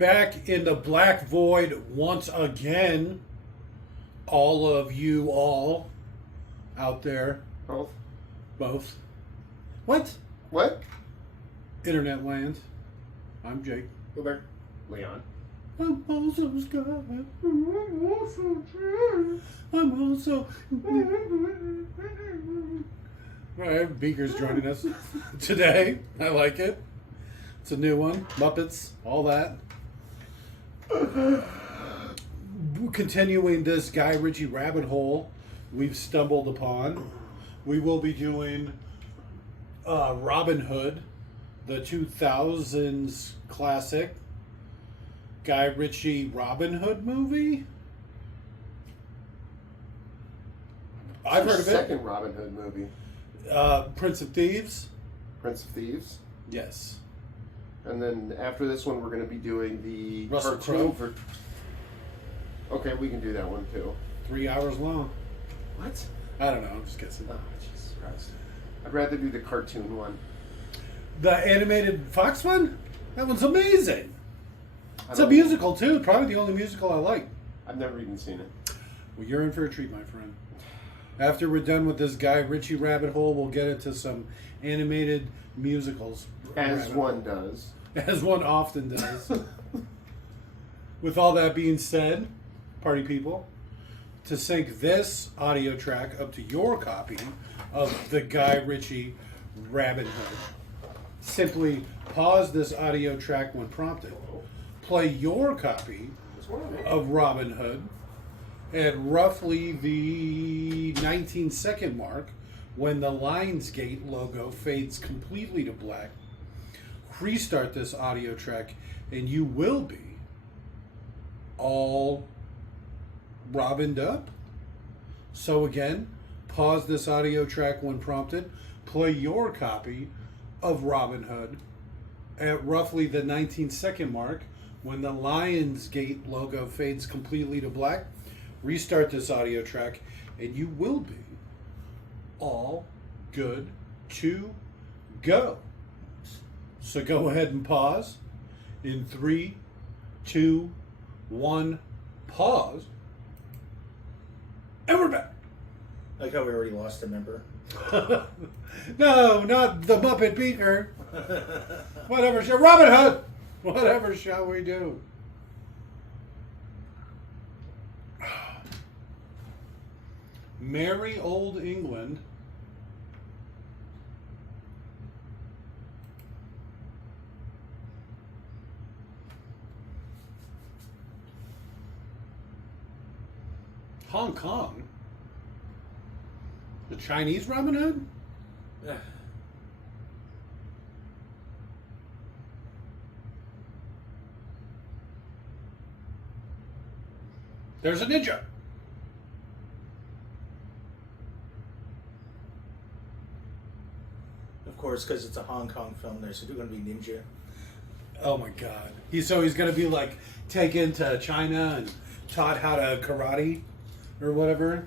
Back in the Black Void once again. All of you all out there. Both. What? What? Internet land. I'm Jake. Uber. Leon. I'm also Scott. I'm also. Alright, Beaker's joining us today. I like it. It's a new one. Muppets, all that. Continuing this Guy Ritchie rabbit hole we've stumbled upon, we will be doing Robin Hood, the 2000s classic Guy Ritchie Robin Hood movie. I've heard of it. Second Robin Hood movie. Prince of Thieves. Prince of Thieves. Yes. And then after this one, we're going to be doing the Russell cartoon Crowe. Okay, we can do that one too. 3 hours long. What? I don't know. I'm just guessing. Oh, Jesus Christ. I'd rather do the cartoon one. The animated Foxx one? That one's amazing. It's a musical too. Probably the only musical I like. I've never even seen it. Well, you're in for a treat, my friend. After we're done with this Guy Ritchie rabbit hole, we'll get into some animated musicals. As one does. As one often does. With all that being said, party people, to sync this audio track up to your copy of the Guy Ritchie Rabbit Hood, simply pause this audio track when prompted. Play your copy of Robin Hood at roughly the 19-second mark when the Lionsgate logo fades completely to black. Restart this audio track and you will be all robined up. So again, pause this audio track when prompted. Play your copy of Robin Hood at roughly the 19-second mark when the Lionsgate logo fades completely to black. Restart this audio track and you will be all good to go. So go ahead and pause. In 3, 2, 1, pause. And we're back. Like how we already lost a member. No, not the Muppet Beaker. Whatever. Robin Hood. Whatever shall we do? Merry old England. Hong Kong? The Chinese Robin Hood? Yeah. There's a ninja. Of course, because it's a Hong Kong film, there's going to be ninja. Oh my God. He's going to be like taken to China and taught how to karate or whatever.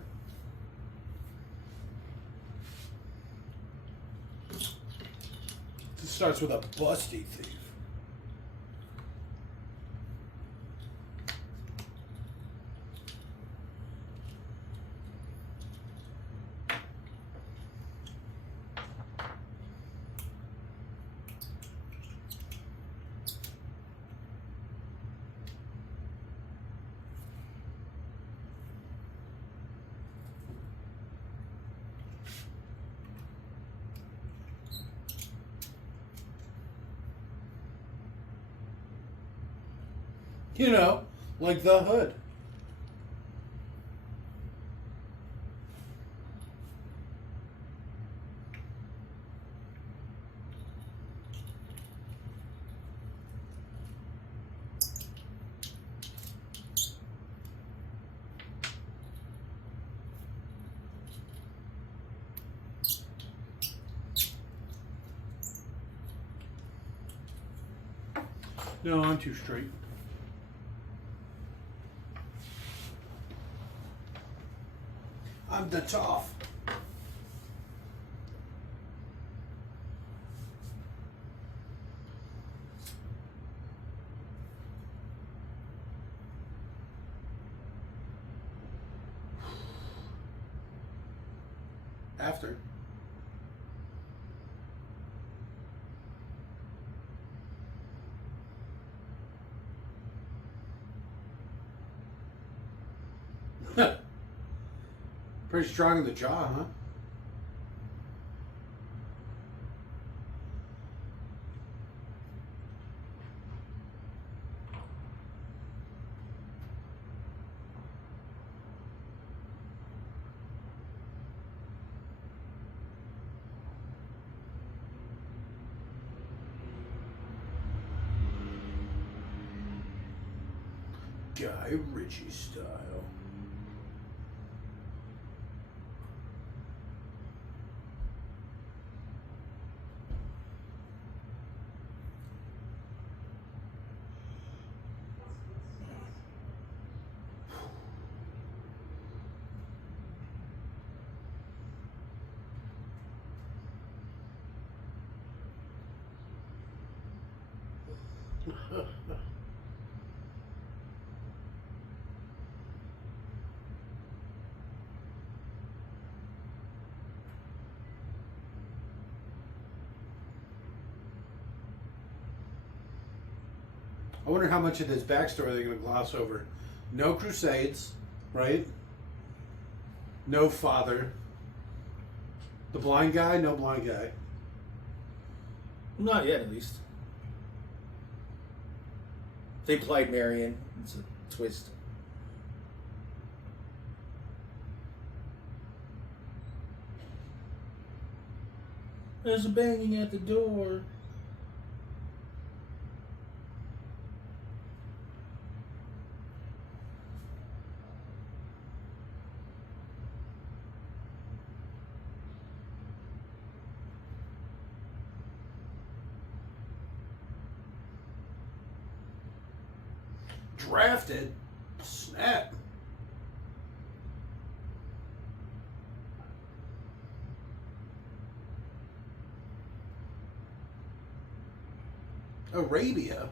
It starts with a busty thief. You know, like the Hood. No, I'm too straight. I'm the tough. After. Pretty strong in the jaw, huh? Guy Ritchie style. I wonder how much of this backstory they're going to gloss over. No Crusades, right? No father. The blind guy, no blind guy. Not yet, at least. They played Marion. It's a twist. There's a banging at the door. Drafted? Snap. Arabia?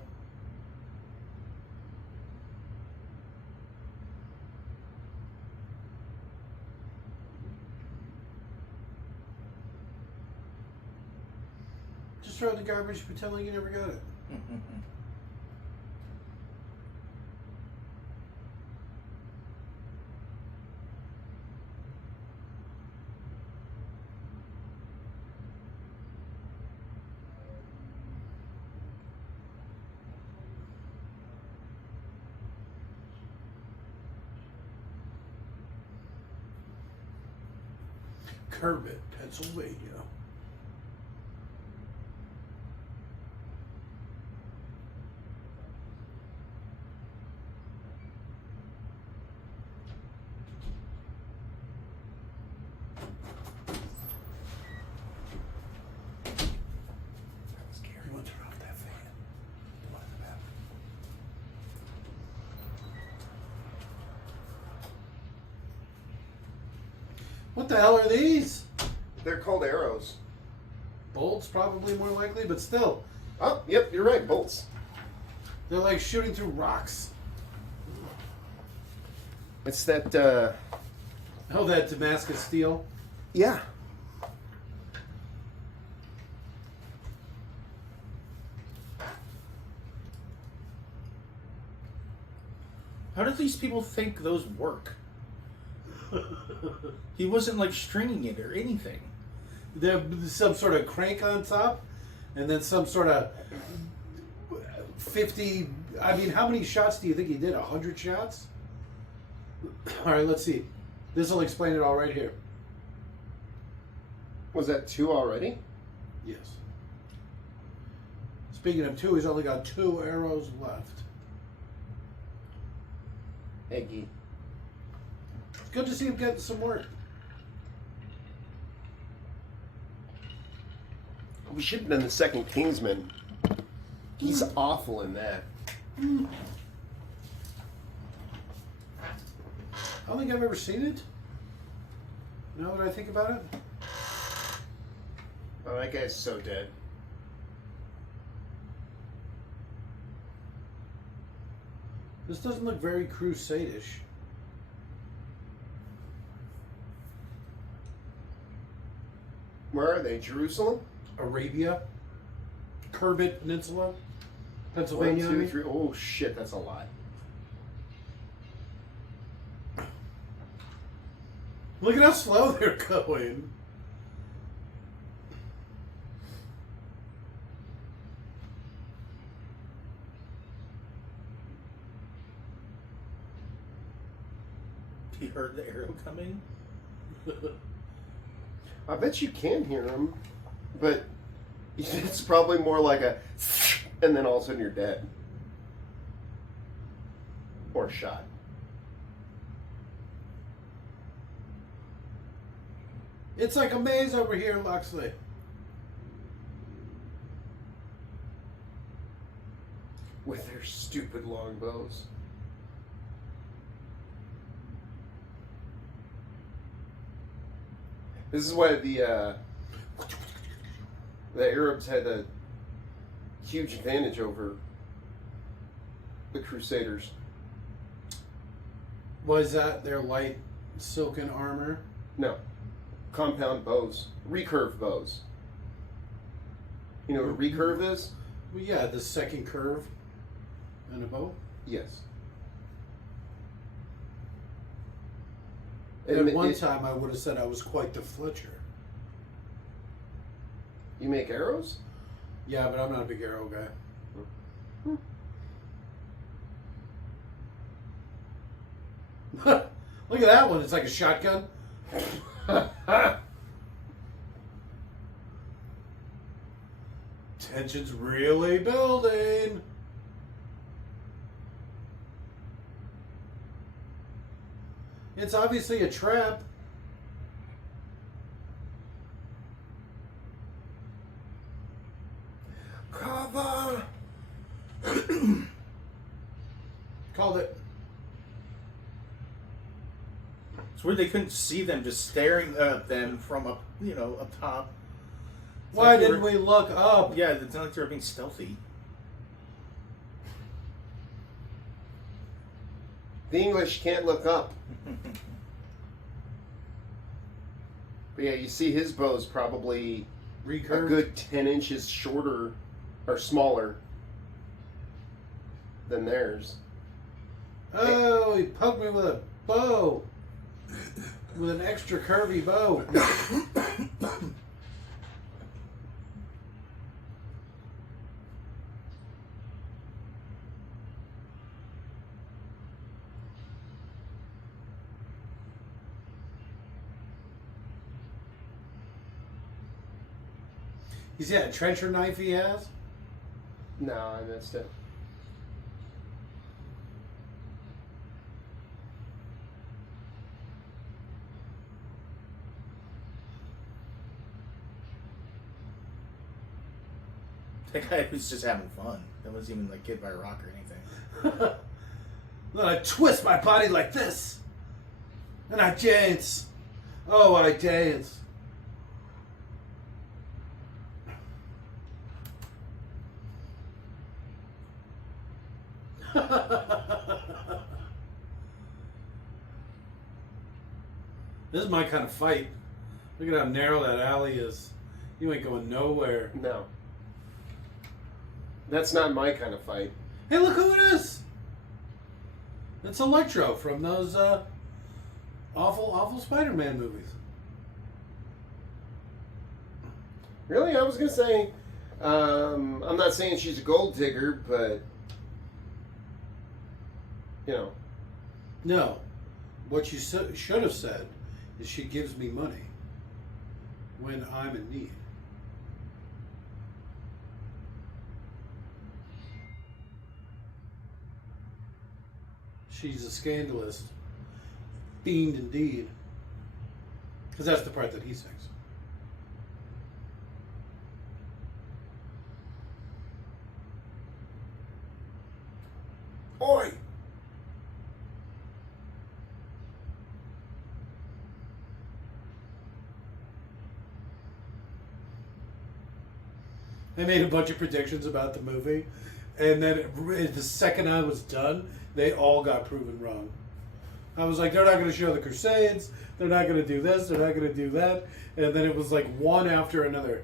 Just throw it in the garbage, pretending you never got it. Kermit, Pennsylvania. You want to turn off that fan? The one in the back. What the hell are these? They're called arrows. Bolts, probably more likely, but still. Oh, yep, you're right, bolts. They're like shooting through rocks. It's that, Oh, that Damascus steel. yeah. How did these people think those work? He wasn't like stringing it or anything. There's some sort of crank on top, and then some sort of 50. I mean, how many shots do you think he did? 100 shots? All right, let's see. This will explain it all right here. Was that 2 already? Yes. Speaking of 2, he's only got 2 arrows left. Eggy. It's good to see him getting some work. We should have done the second Kingsman. He's awful in that. I don't think I've ever seen it. Now that I think about it. Oh, that guy's so dead. This doesn't look very Crusade-ish. Where are they? Jerusalem? Arabia, Curvit Peninsula, 1, Pennsylvania. 2, 3. Oh shit, that's a lot. Look at how slow they're going. He heard the arrow coming. I bet you can hear them, but it's probably more like a, and then all of a sudden you're dead or shot. It's like a maze over here, Loxley. With their stupid longbows. This is why the Arabs had a huge advantage over the Crusaders. Was that their light silken armor? No, compound bows, recurve bows. You know what a recurve is? Well, yeah, the second curve and a bow. Yes. At one time, I would have said I was quite the Fletcher. You make arrows? Yeah, but I'm not a big arrow guy. Look at that one. It's like a shotgun. Tension's really building. It's obviously a trap. Cover! Called it. It's weird they couldn't see them just staring at them from up, up top. It's Why like they didn't were- we look up? Yeah, it's not like they were being stealthy. The English can't look up. But yeah, you see his bow's probably a Recurve. good 10 inches shorter or smaller than theirs. Oh, he poked me with a bow. With an extra curvy bow. You see that trencher knife he has? No, I missed it. That guy was just having fun. That wasn't even like hit by a rock or anything. Then I twist my body like this. And I dance. Oh, I dance. This is my kind of fight. Look at how narrow that alley is. You ain't going nowhere. No. That's not my kind of fight. Hey, look who it is! It's Electro from those awful Spider-Man movies. Really? I was going to say, I'm not saying she's a gold digger, but, No. What you should have said is she gives me money when I'm in need. She's a scandalous fiend indeed. Because that's the part that he sings. Oi! I made a bunch of predictions about the movie, and then the second I was done, they all got proven wrong. I was like, they're not going to show the Crusades. They're not going to do this. They're not going to do that. And then it was like one after another.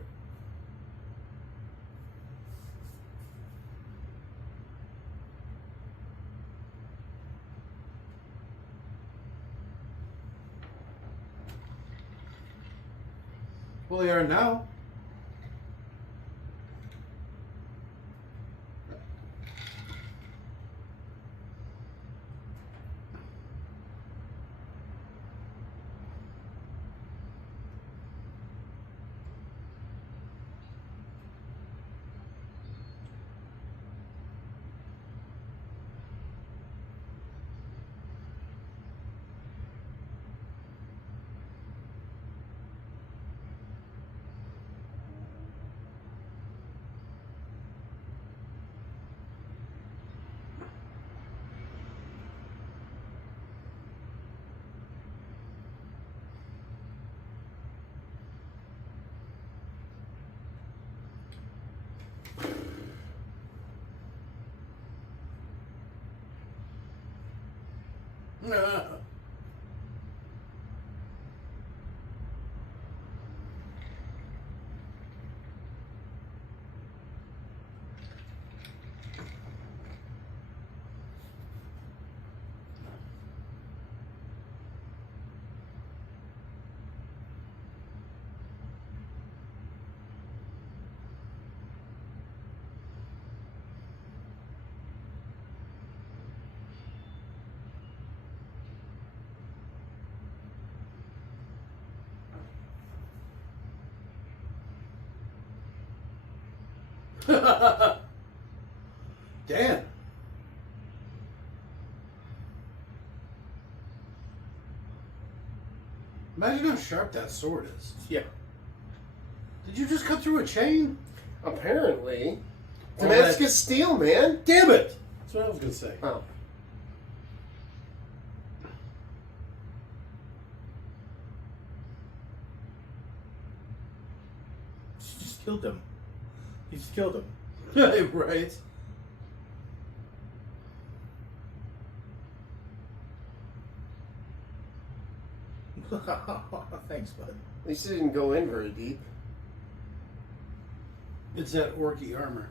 Well, they are now. Damn. Imagine how sharp that sword is. Yeah. Did you just cut through a chain? Apparently. All Damascus that- steel, man. Damn it! That's what I was going to say. Oh. She just killed him. He just killed him. Right. Thanks, bud. At least it didn't go in very deep. It's that orky armor.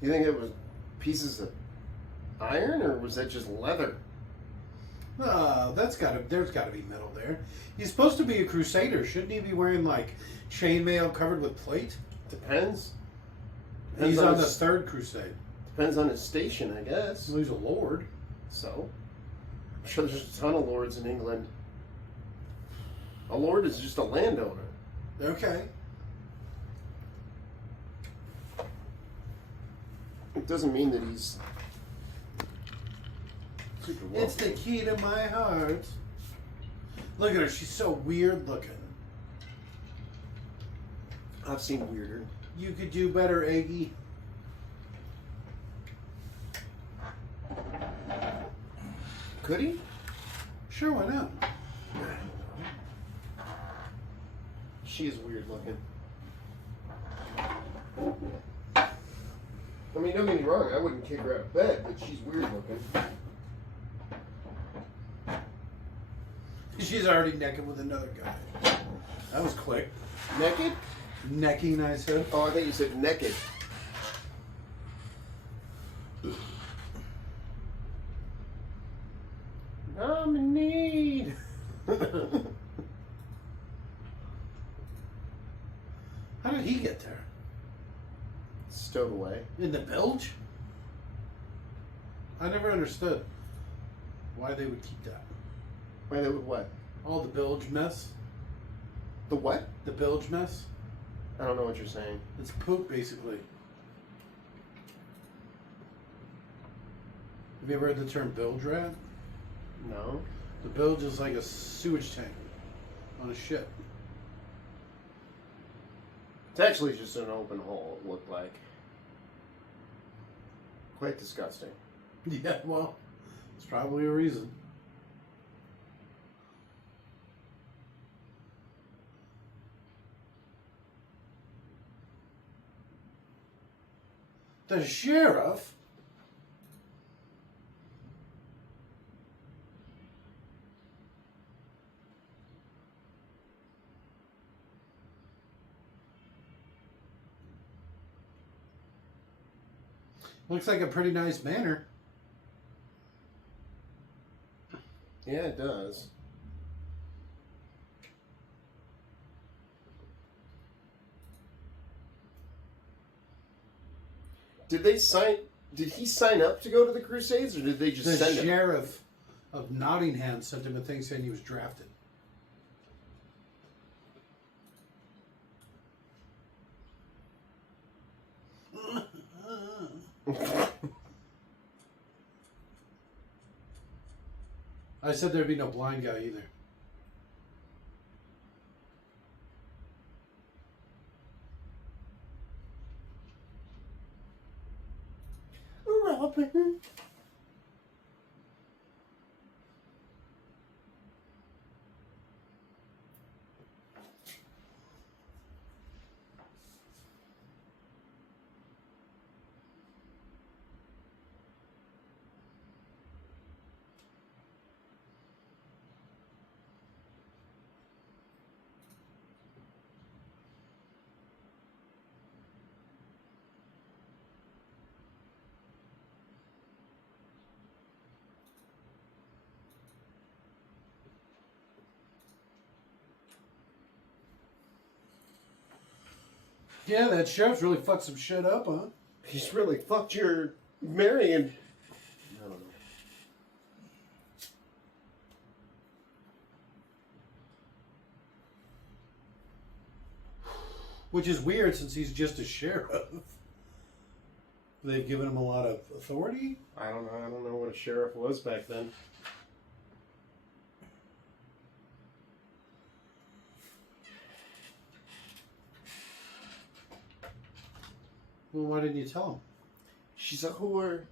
You think it was pieces of iron, or was that just leather? There's gotta be metal there. He's supposed to be a crusader. Shouldn't he be wearing like chainmail covered with plate? Depends. He's on the his, third crusade. Depends on his station, I guess. Well, he's a lord. So, I'm sure there's a ton of lords in England. A lord is just a landowner. Okay. It doesn't mean that he's super wealthy. It's the key to my heart. Look at her. She's so weird looking. I've seen weirder. You could do better, Aggie. Could he? Sure, why not? She is weird looking. I mean, don't get me wrong, I wouldn't kick her out of bed, but she's weird looking. She's already necking with another guy. That was quick. Naked? Necking, I said. Oh, I think you said naked. I'm in need. How did he get there? Stowed away. In the bilge? I never understood why they would keep that. Wait, that would what? All the bilge mess. The what? The bilge mess. I don't know what you're saying. It's poop, basically. Have you ever heard the term bilge rat? No. The bilge is like a sewage tank on a ship. It's actually just an open hole, it looked like. Quite disgusting. Yeah, well, it's probably a reason. The sheriff? Looks like a pretty nice manor. Yeah, it does. Did he sign up to go to the Crusades, or did they just The send him? sheriff of Nottingham sent him a thing saying he was drafted. I said there'd be no blind guy either. Robin. Yeah, that sheriff's really fucked some shit up, huh? He's really fucked your Mary and I don't know. Which is weird since he's just a sheriff. They've given him a lot of authority. I don't know. I don't know what a sheriff was back then. Well, why didn't you tell She's a whore.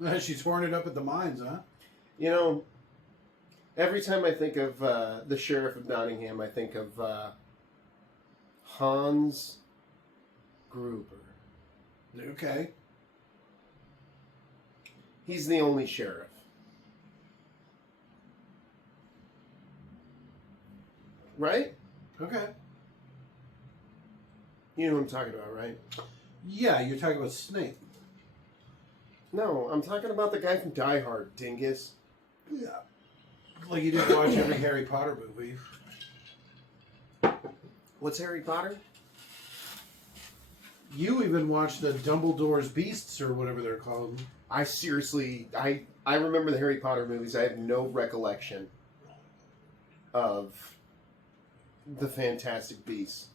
him? She's torn it up at the mines, huh? You know, every time I think of the sheriff of Nottingham, I think of Hans Gruber. Okay. He's the only sheriff. Right? Okay. You know who I'm talking about, right? Yeah, you're talking about Snape. No, I'm talking about the guy from Die Hard, dingus. Yeah. Like you didn't watch every Harry Potter movie. What's Harry Potter? You even watched the Dumbledore's Beasts or whatever they're called. I seriously, I remember the Harry Potter movies. I have no recollection of the Fantastic Beasts.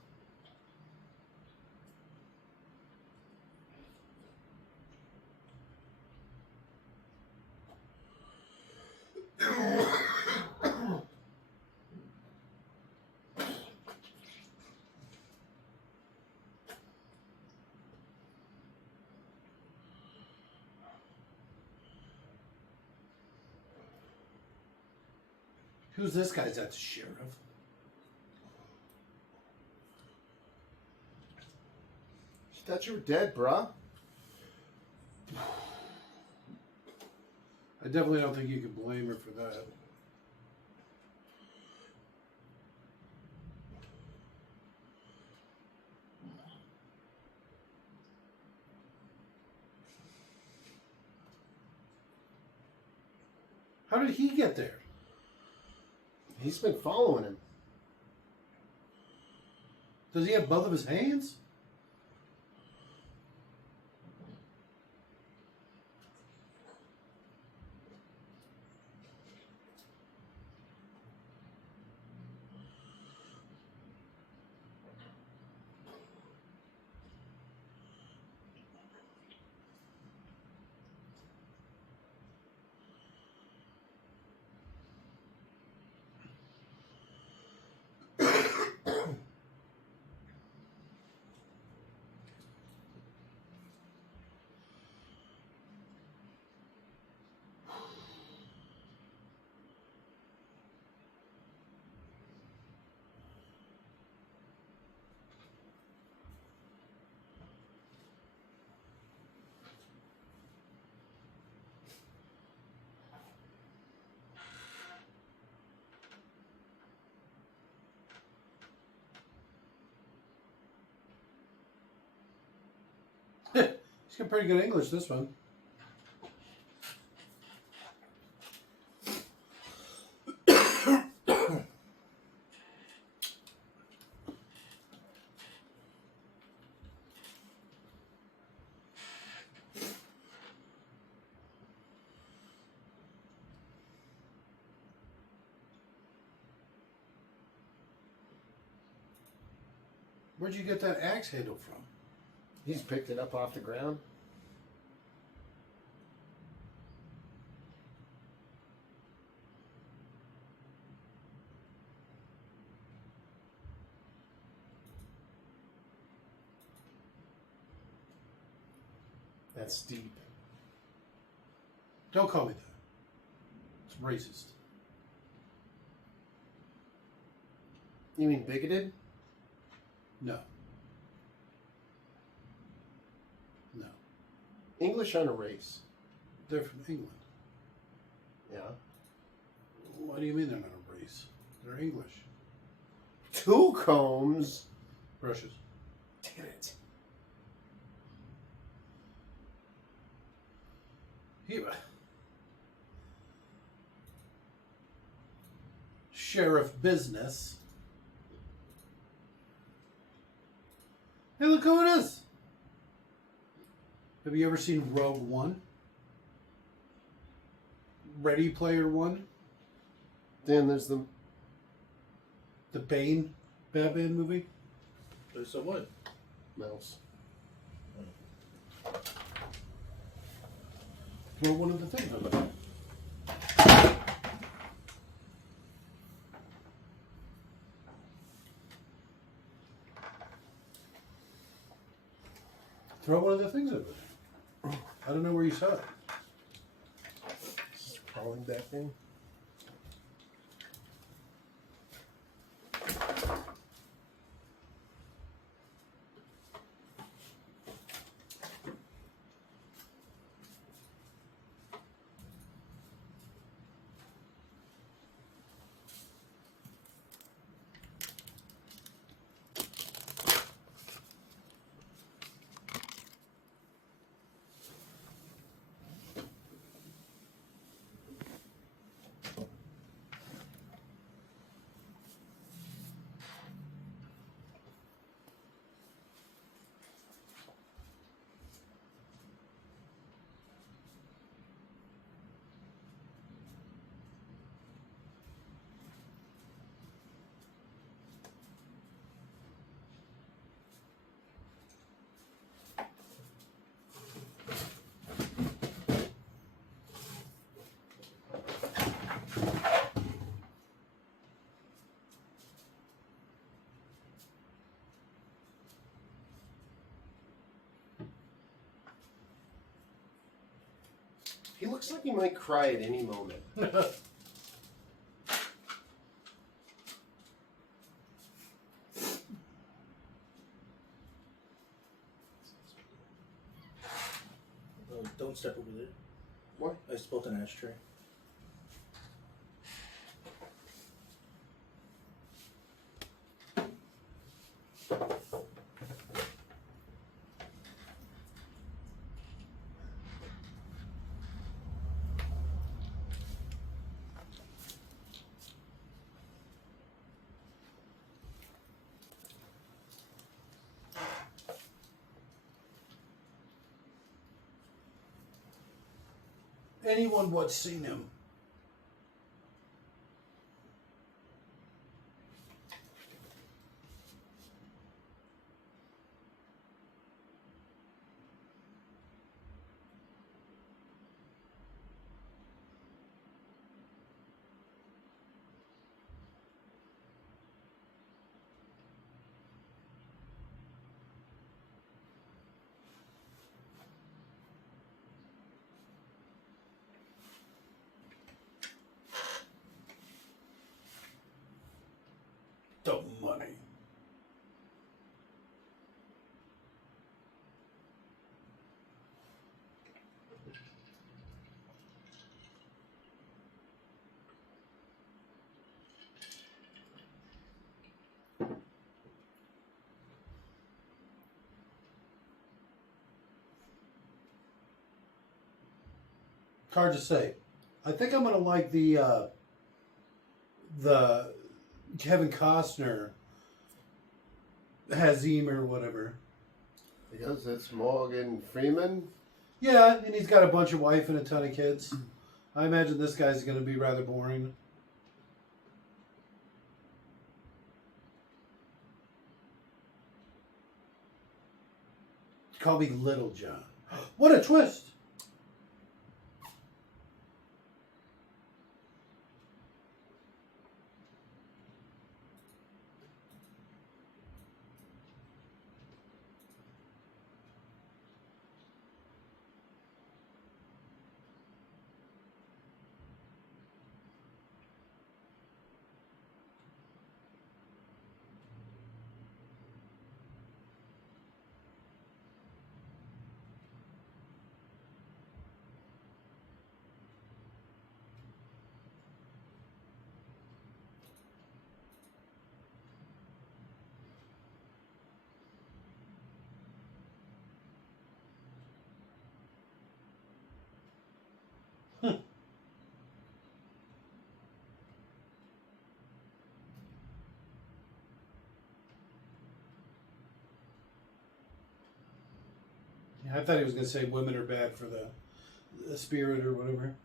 Who's this guy? Is that the sheriff? She thought you were dead, bruh. I definitely don't think you can blame her for that. How did he get there? He's been following him. Does he have both of his hands? He's got pretty good English, this one. Where'd you get that axe handle from? He's picked it up off the ground. That's deep. Don't call me that. It's racist. You mean bigoted? No. No. English on a race. They're from England. Yeah. What do you mean they're not a race? They're English. Two combs. Brushes. Damn it. Sheriff business. Hey, look who it is. Have you ever seen Rogue One? Ready Player One? Then there's the The Bane Batman movie? So what? mouse. Throw one of the things over there. Throw one of the things over there. I don't know where you saw it. Just crawling back in. He looks like he might cry at any moment. Don't step over there. What? I spilled an ashtray. Anyone what's seen him. hard to say. I think I'm gonna like the Kevin Costner Hazim or whatever. Because it's Morgan Freeman. Yeah, and he's got a bunch of wife and a ton of kids. I imagine this guy's gonna be rather boring. Call me Little John. What a twist! I thought he was going to say women are bad for the spirit or whatever.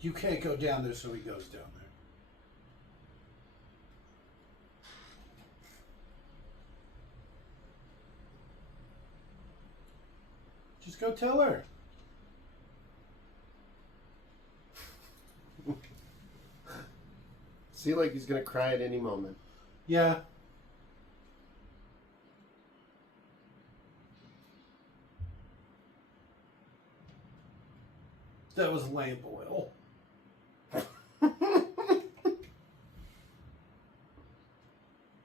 You can't go down there, so he goes down there. Just go tell her. See, like he's gonna cry at any moment. Yeah. That was lamp oil.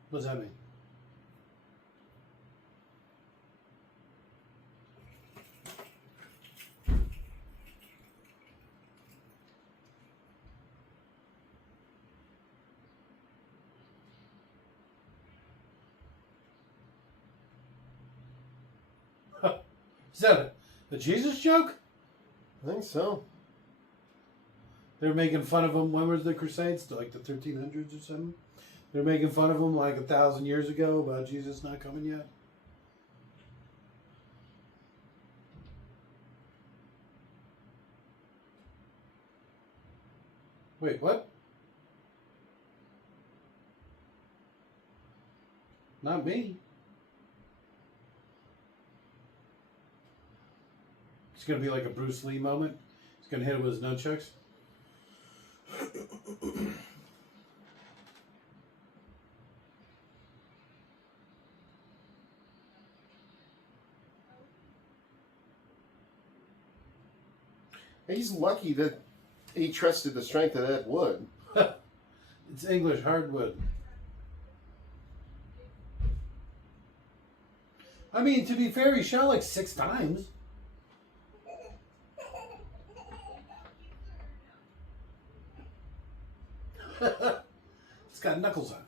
What does that mean? Is that a Jesus joke? I think so. They're making fun of him. When was the Crusades? Like the 1300s or something? They're making fun of him like 1,000 years ago about Jesus not coming yet. Wait, what? Not me. It's going to be like a Bruce Lee moment. He's going to hit it with his nunchucks. He's lucky that he trusted the strength of that wood. It's English hardwood. I mean, to be fair, he shot like 6 times. It's got knuckles on it.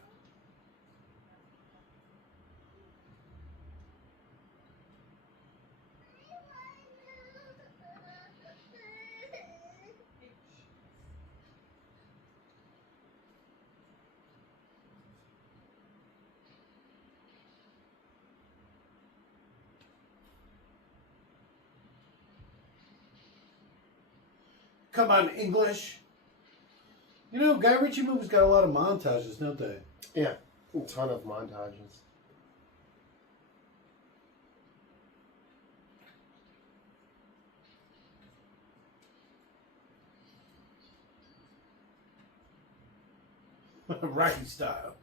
Come on, English. You know, Guy Ritchie movies got a lot of montages, don't they? Yeah, a ton of montages. Rocky style.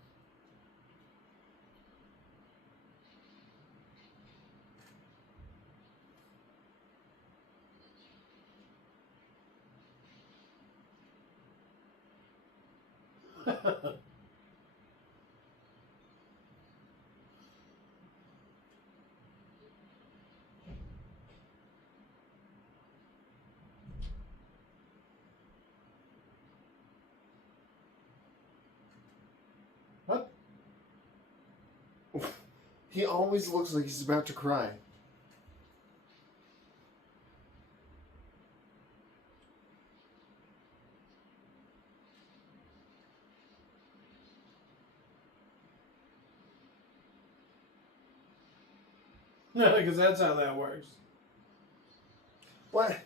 He always looks like he's about to cry. No, because that's how that works. What?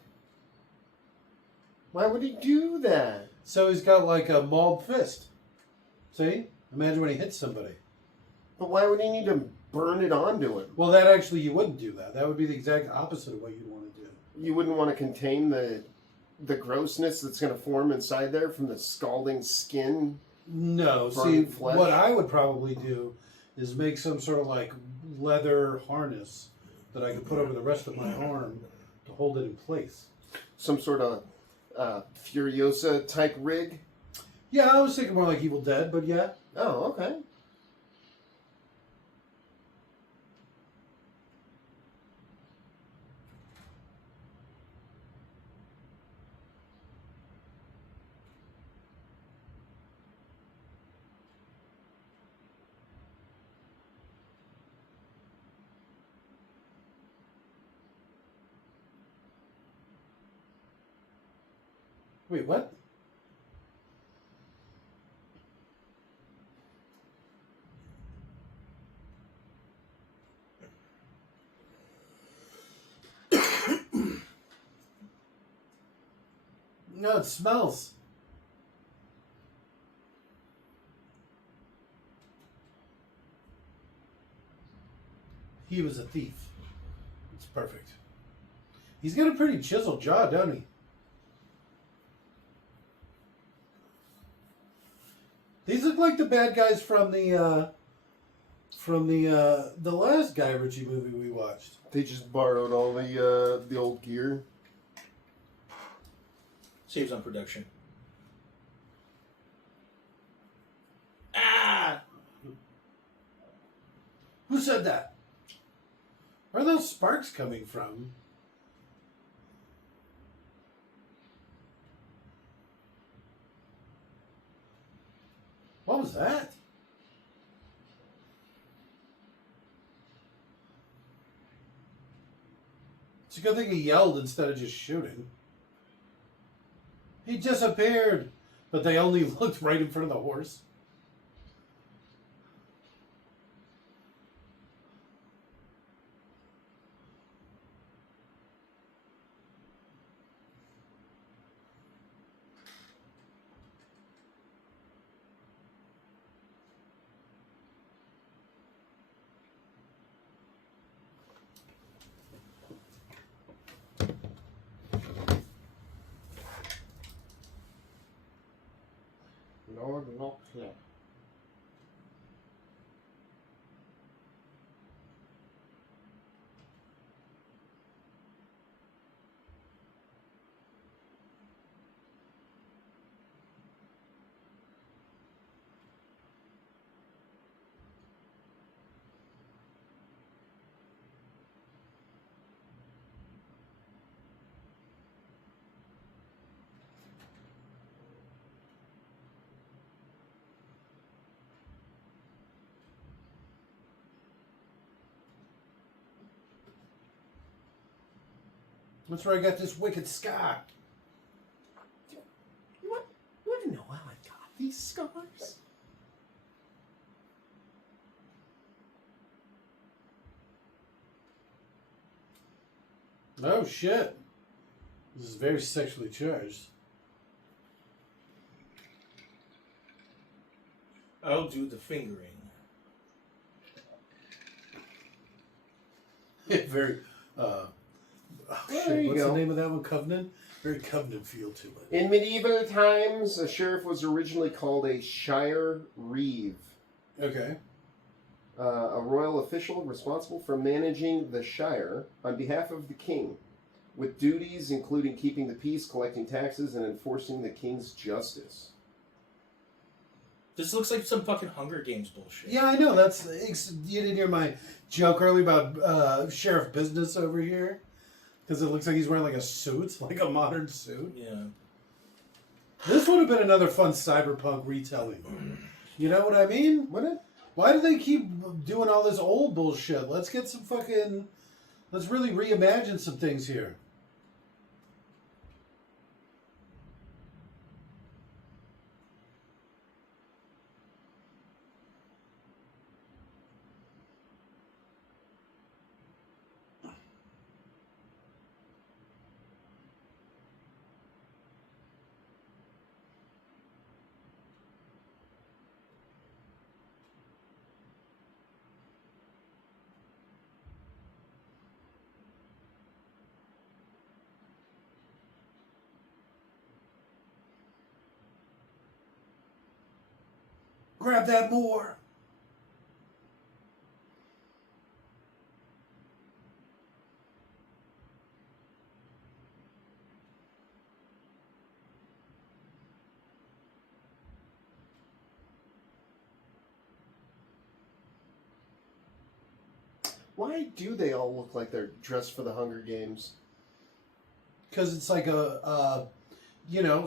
Why would he do that? So he's got like a mauled fist. See? Imagine when he hits somebody. But why would he need to burn it onto him? Well, that actually, you wouldn't do that. That would be the exact opposite of what you'd want to do. You wouldn't want to contain the grossness that's going to form inside there from the scalding skin. No, see, Burning flesh? what I would probably do is make some sort of like leather harness that I could put over the rest of my arm to hold it in place. Some sort of Furiosa type rig. Yeah, I was thinking more like Evil Dead, but yeah. Oh, okay. Wait, what? No, it smells. He was a thief. It's perfect. He's got a pretty chiseled jaw, doesn't he? These look like the bad guys from the last Guy Ritchie movie we watched. They just borrowed all the old gear. Saves on production. Ah! Who said that? Where are those sparks coming from? What was that? It's a good thing he yelled instead of just shooting. He disappeared, but they only looked right in front of the horse. Lord, not here. That's where I got this wicked scar. You want to know how I got these scars? Oh shit. This is very sexually charged. I'll do the fingering. Very, There you what's go. the name of that one? Covenant? Very Covenant feel to it. In medieval times, a sheriff was originally called a shire reeve, Okay. a royal official responsible for managing the shire on behalf of the king, with duties including keeping the peace, collecting taxes, and enforcing the king's justice. This looks like some fucking Hunger Games bullshit. Yeah, I know. You didn't hear my joke earlier about Sheriff Business over here? Because it looks like he's wearing like a suit, like a modern suit. Yeah. This would have been another fun cyberpunk retelling. You know what I mean? Would it? Why do they keep doing all this old bullshit? Let's get some fucking... Let's really reimagine some things here. Grab that more. Why do they all look like they're dressed for the Hunger Games? Because it's like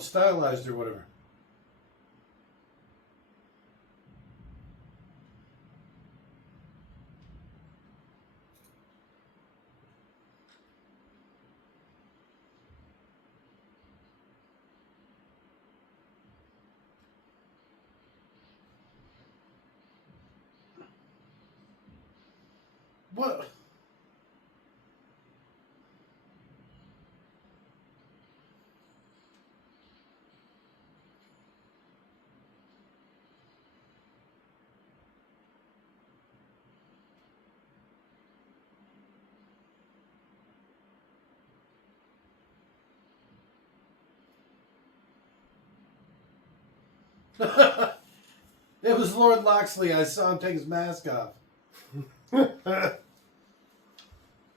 stylized or whatever. What? It was Lord Loxley. I saw him take his mask off.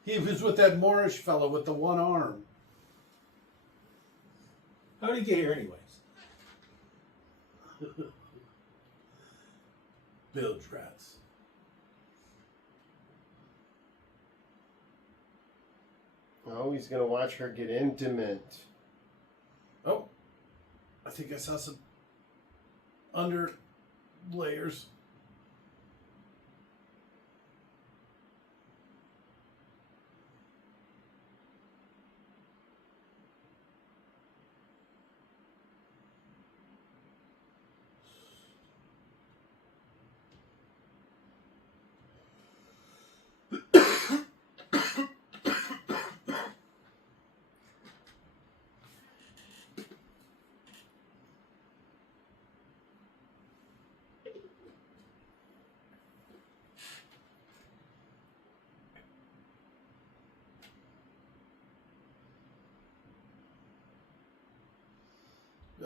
He was with that Moorish fellow with the one arm. How did he get here, anyways? Bilge rats. Oh, he's gonna watch her get intimate. Oh, I think I saw some under layers.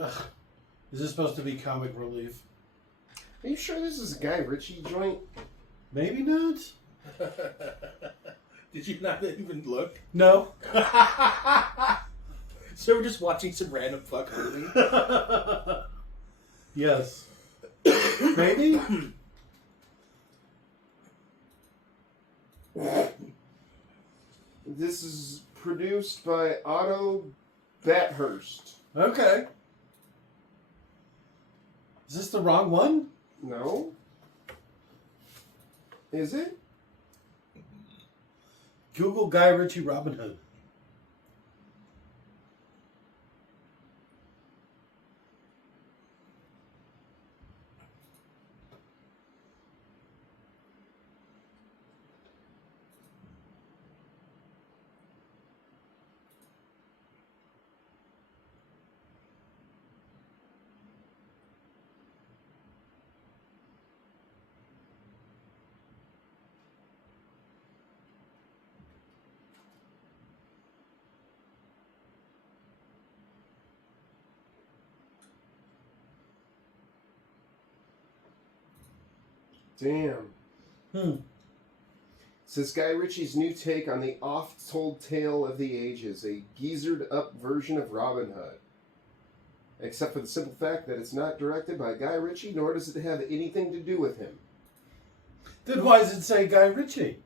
Ugh. Is this supposed to be comic relief? Are you sure this is a Guy Ritchie joint? Maybe not. Did you not even look? No. So we're just watching some random fuck movie? Yes. Maybe? This is produced by Otto Bathurst. Okay. Is this the wrong one? No? Is it? Google Guy Ritchie Robin Hood. Damn. Hmm. Says Guy Ritchie's new take on the oft-told tale of the ages, a geezered-up version of Robin Hood. Except for the simple fact that it's not directed by Guy Ritchie, nor does it have anything to do with him. Then why does it say Guy Ritchie?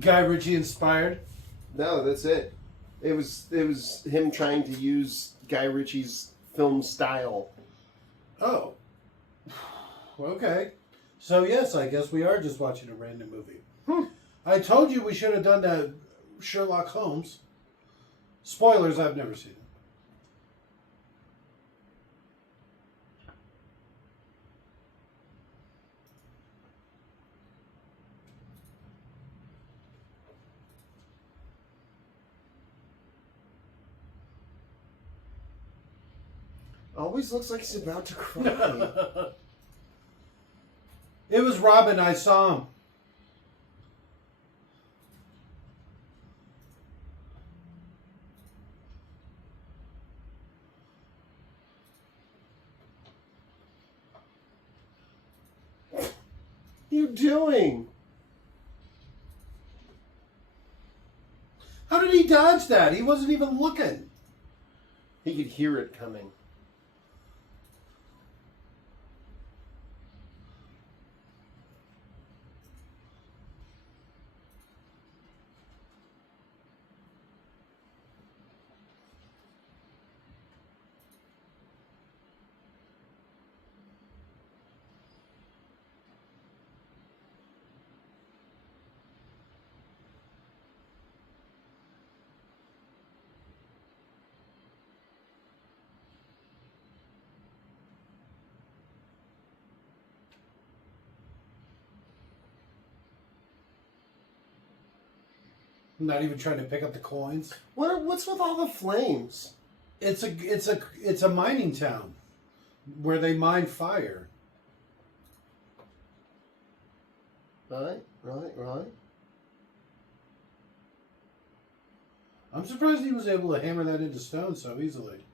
Guy Ritchie inspired? No, that's it. It was him trying to use Guy Ritchie's film style. Oh. Okay. So, yes, I guess we are just watching a random movie. I told you we should have done that Sherlock Holmes. Spoilers, I've never seen it. Always looks like he's about to cry. It was Robin, I saw him. What are you doing? How did he dodge that? He wasn't even looking. He could hear it coming. Not even trying to pick up the coins. What's with all the flames? It's a mining town where they mine fire. Right. I'm surprised he was able to hammer that into stone so easily.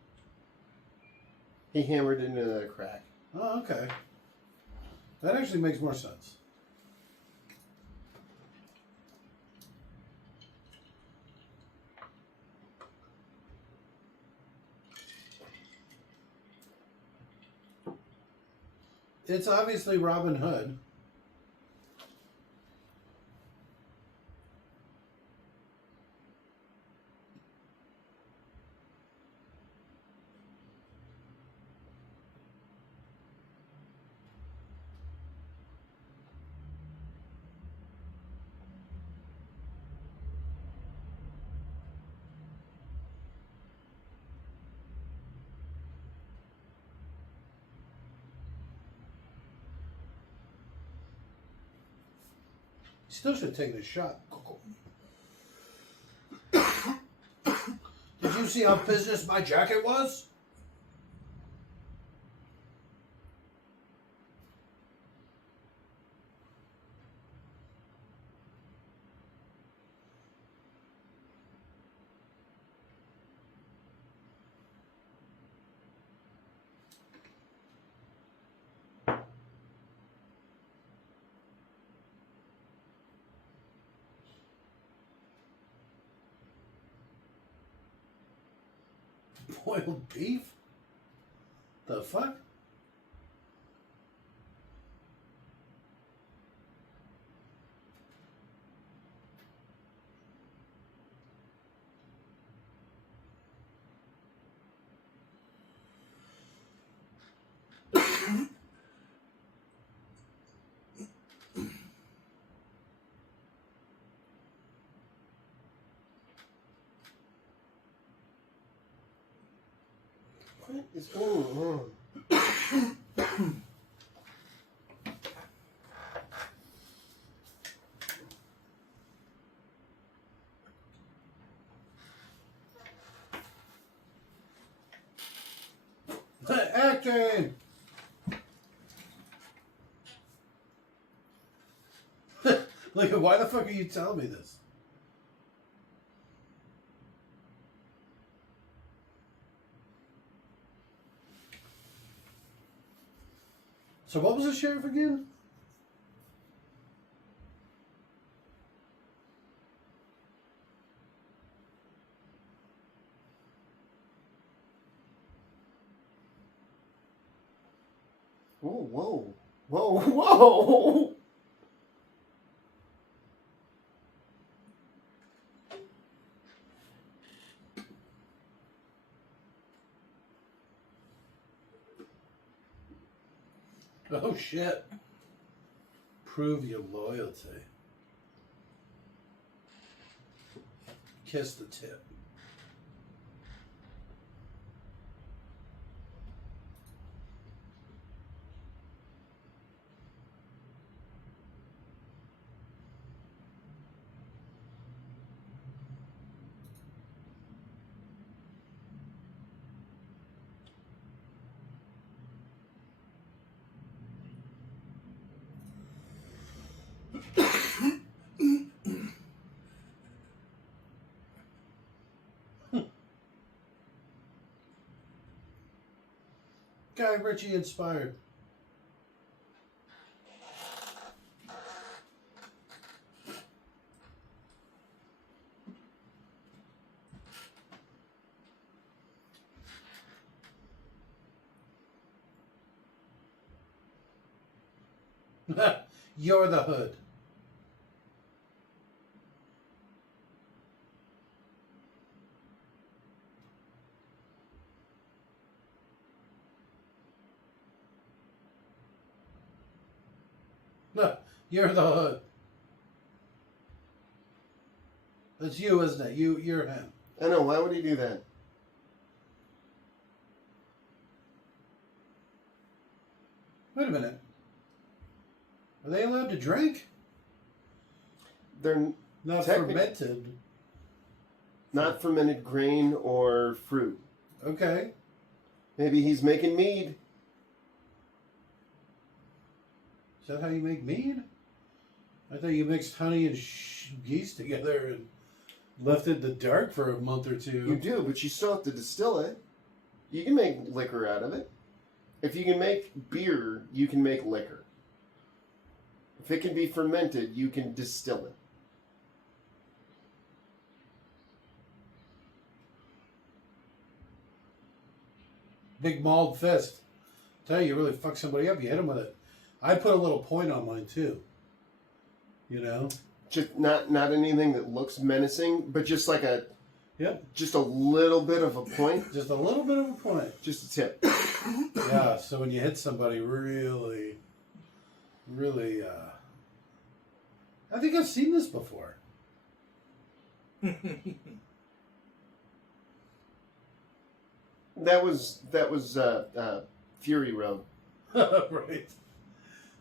He hammered into the crack. Oh, okay. That actually makes more sense. It's obviously Robin Hood. Still should have taken a shot. Did you see how business my jacket was? Boiled beef? The fuck? What is going on? Acting! Like, why the fuck are you telling me this? So what was the sheriff again? Whoa. Whoa. Oh, shit. Prove your loyalty. Kiss the tip. Guy Ritchie inspired. You're the hood. No, you're the hood. That's you, isn't it? You're him. I know. Why would he do that? Wait a minute. Are they allowed to drink? They're Not Technic- fermented. not fermented grain or fruit. Okay. Maybe he's making mead. Is that how you make mead? I thought you mixed honey and yeast together and left it in the dark for a month or two. You do, but you still have to distill it. You can make liquor out of it. If you can make beer, you can make liquor. If it can be fermented, you can distill it. Big mauled fist. Tell you really fuck somebody up, you hit him with it. I put a little point on mine too. You know? Just not anything that looks menacing, but just like a just a little bit of a point. Just a little bit of a point. Just a tip. Yeah, so when you hit somebody really, really, I think I've seen this before. That was Fury Road. Right.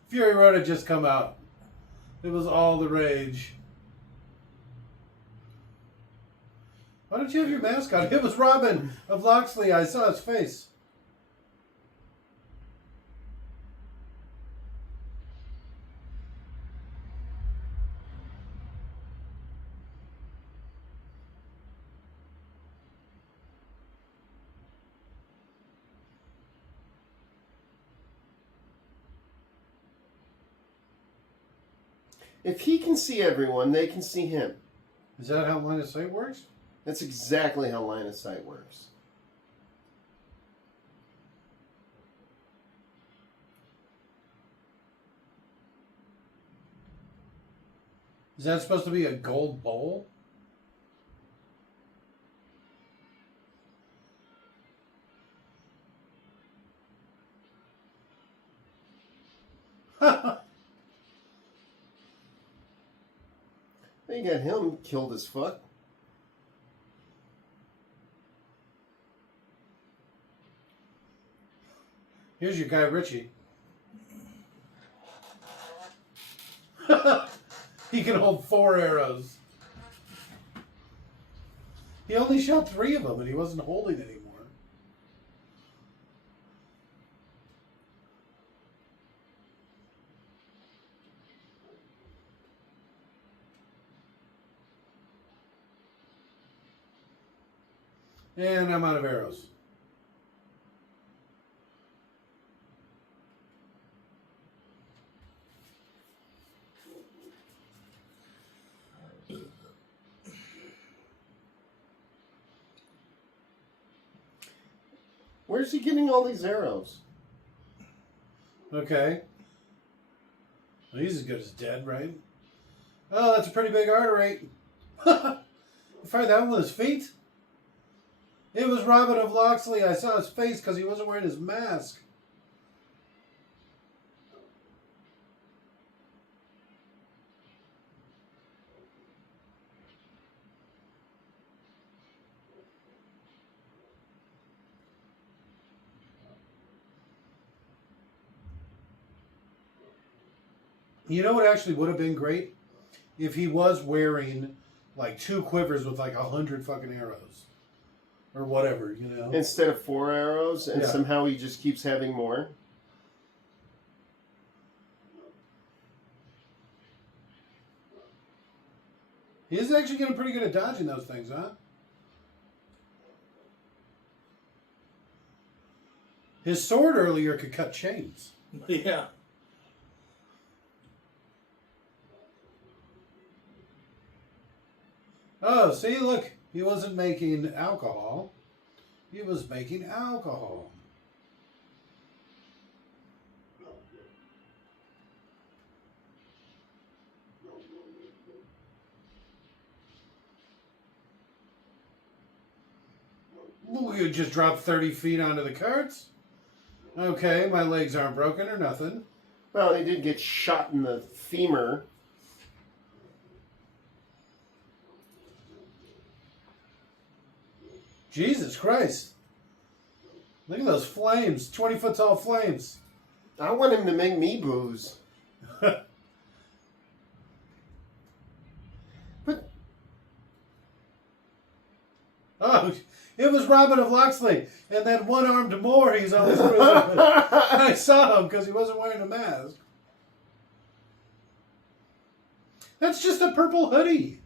Fury Road had just come out. It was all the rage. Why don't you have your mask on? It was Robin of Loxley. I saw his face. If he can see everyone, they can see him. Is that how line of sight works? That's exactly how line of sight works. Is that supposed to be a gold bowl? They got him killed as fuck. Here's your Guy Ritchie. He can hold 4 arrows. He only shot 3 of them and he wasn't holding anymore. And I'm out of arrows. Where's he getting all these arrows? Okay. Well, he's as good as dead, right? Oh, that's a pretty big artery. You fired that one with his feet? It was Robin of Loxley. I saw his face because he wasn't wearing his mask. You know what actually would have been great? If he was wearing like 2 quivers with like 100 fucking arrows. Or whatever, you know? Instead of 4 arrows, and somehow he just keeps having more. He is actually getting pretty good at dodging those things, huh? His sword earlier could cut chains. Yeah. Oh, see, look. He wasn't making alcohol. He was making alcohol. You just dropped 30 feet onto the carts? Okay, my legs aren't broken or nothing. Well, he did get shot in the femur. Jesus Christ. Look at those flames. 20-foot tall flames. I want him to make me booze. But oh, it was Robin of Locksley. And that one-armed Moor he's always prison. I saw him because he wasn't wearing a mask. That's just a purple hoodie.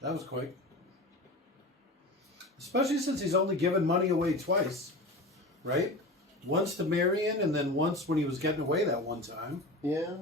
That was quick. Especially since he's only given money away twice. Right? Once to Marion and then once when he was getting away that one time. yeah.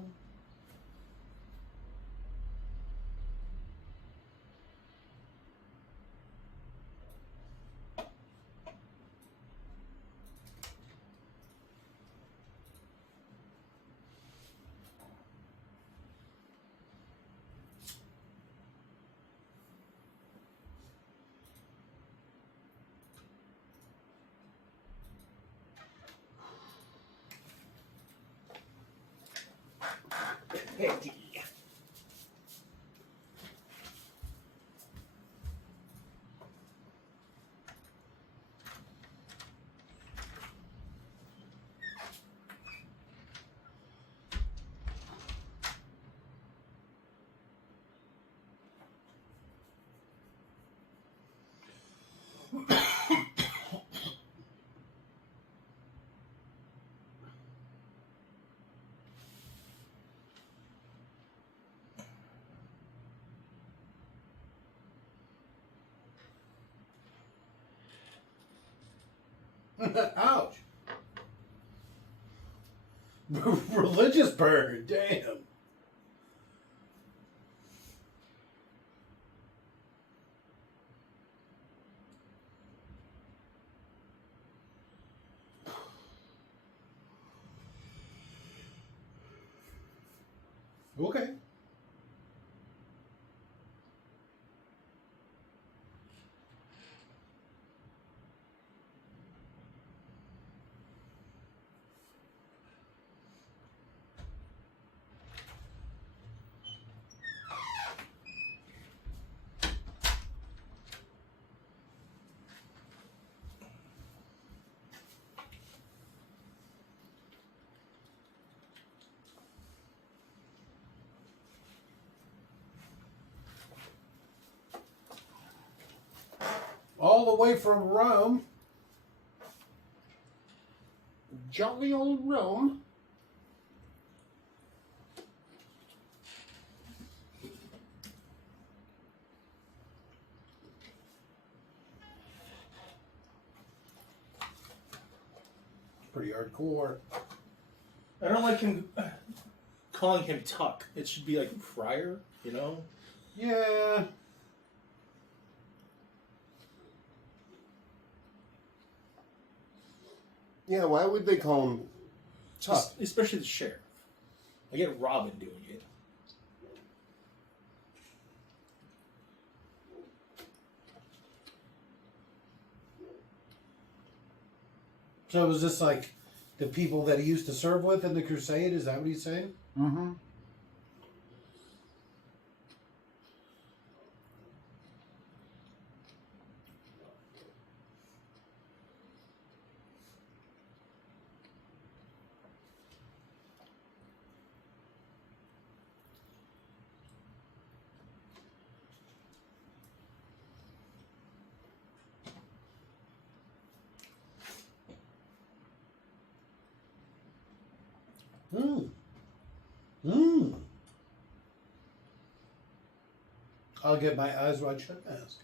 Ouch. Religious bird, damn. Okay. All the way from Rome. Jolly old Rome. Pretty hardcore. I don't like him calling him Tuck. It should be like Friar, you know? Yeah. Yeah, why would they call him Tuck? Especially the sheriff. I get Robin doing it. So was this like the people that he used to serve with in the crusade? Is that what he's saying? Mm-hmm. Mmm. Mmm. I'll get my eyes wide shut mask.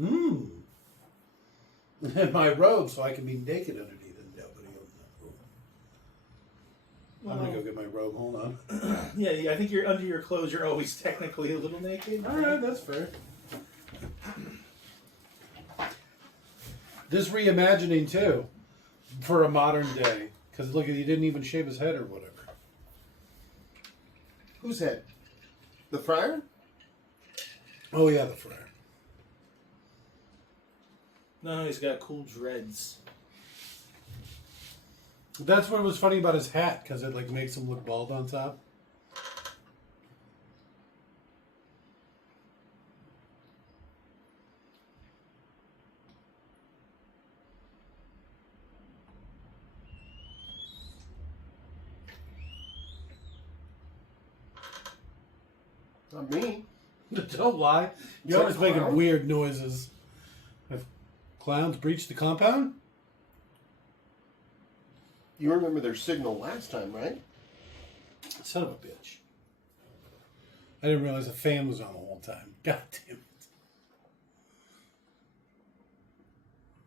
Mmm. And my robe so I can be naked underneath and nobody will know. I'm gonna go get my robe. Hold on. Yeah, I think you're under your clothes. You're always technically a little naked. All right, that's fair. This reimagining too, for a modern day, because look, he didn't even shave his head or whatever. Whose head? The friar? Oh yeah, the friar. No, he's got cool dreads. That's what was funny about his hat, because it like makes him look bald on top. Not me. Don't lie. You're always Is that a making clown? weird noises. Have clowns breached the compound? You remember their signal last time, right? Son of a bitch. I didn't realize the fan was on the whole time. God damn it.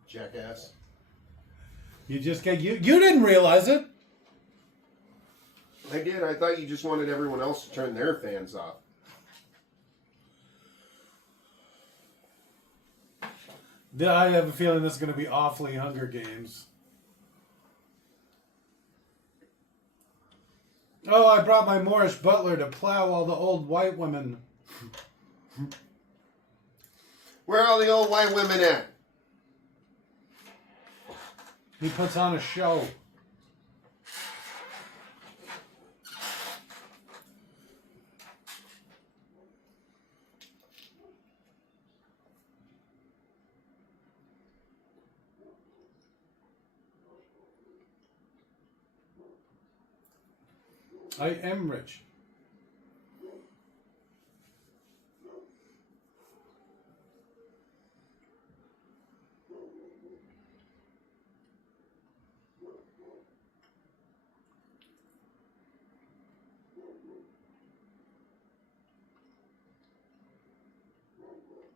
Jackass. You just get you didn't realize it. I did. I thought you just wanted everyone else to turn their fans off. I have a feeling this is going to be awfully Hunger Games. Oh, I brought my Moorish butler to plow all the old white women. Where are all the old white women at? He puts on a show. I am rich.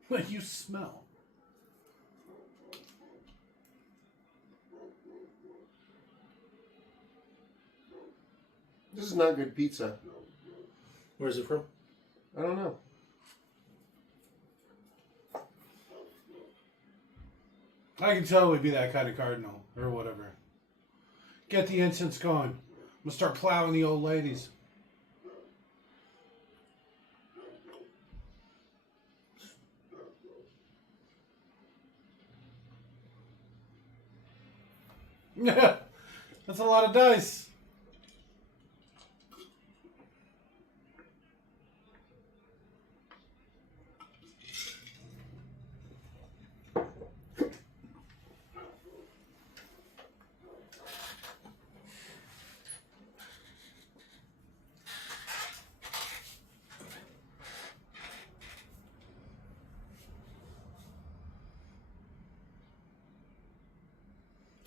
What you smell? This is not good pizza. Where's it from? I don't know. I can totally be that kind of cardinal or whatever. Get the incense going. I'm gonna start plowing the old ladies. Yeah, that's a lot of dice.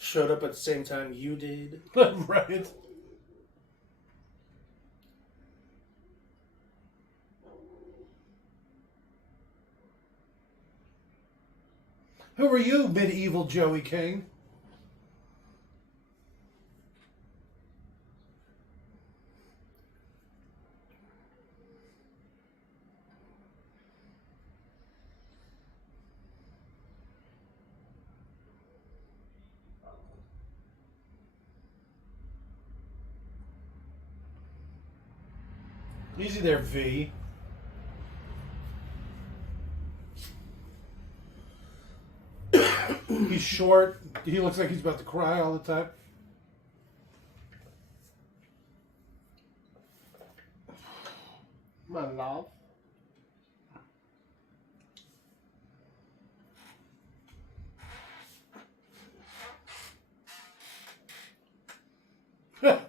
Showed up at the same time you did. Right. Who are you, medieval Joey King? Easy there, V. He's short. He looks like he's about to cry all the time. My love. Look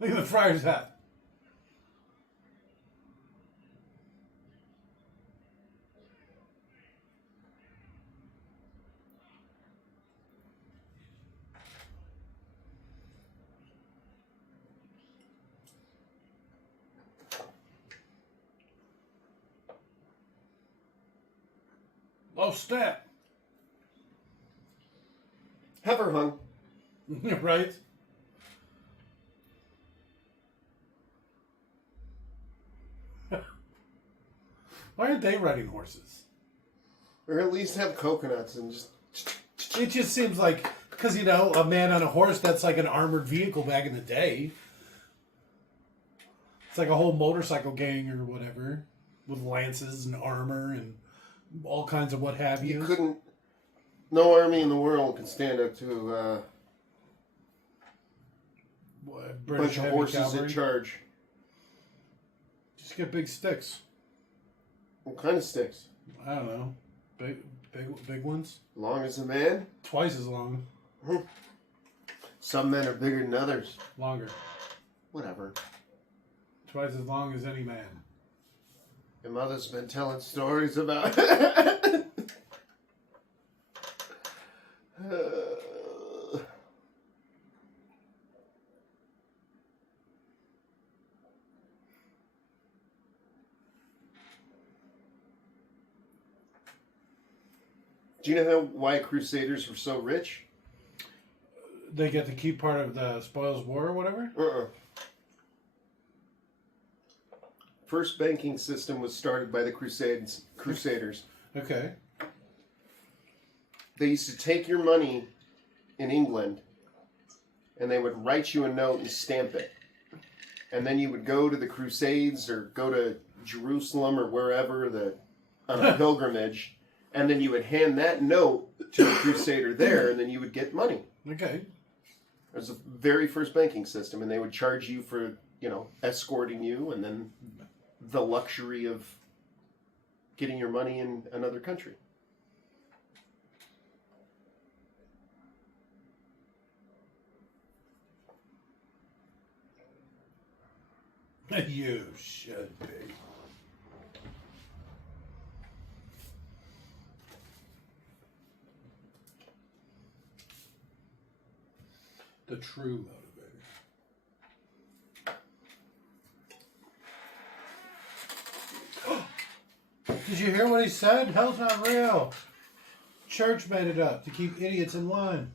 at the friar's hat. Oh, snap. Heifer hung. Right? Why aren't they riding horses? Or at least have coconuts and just... It just seems like, because, you know, a man on a horse, that's like an armored vehicle back in the day. It's like a whole motorcycle gang or whatever, with lances and armor and all kinds of what have you. You couldn't... No army in the world could stand up to a bunch of heavy horses cavalry. in charge. Just get big sticks. What kind of sticks? I don't know. Big ones? Long as a man? Twice as long. Some men are bigger than others. Longer. Whatever. Twice as long as any man. Your mother's been telling stories about... Do you know why Crusaders were so rich? They get to keep part of the spoils of war or whatever? First banking system was started by the Crusaders. Okay. They used to take your money in England and they would write you a note and stamp it. And then you would go to the Crusades or go to Jerusalem or wherever on a pilgrimage, and then you would hand that note to the Crusader there, and then you would get money. Okay. It was the very first banking system, and they would charge you for, escorting you, and then the luxury of getting your money in another country. You should be. The true motivator. Did you hear what he said? Hell's not real. Church made it up to keep idiots in line.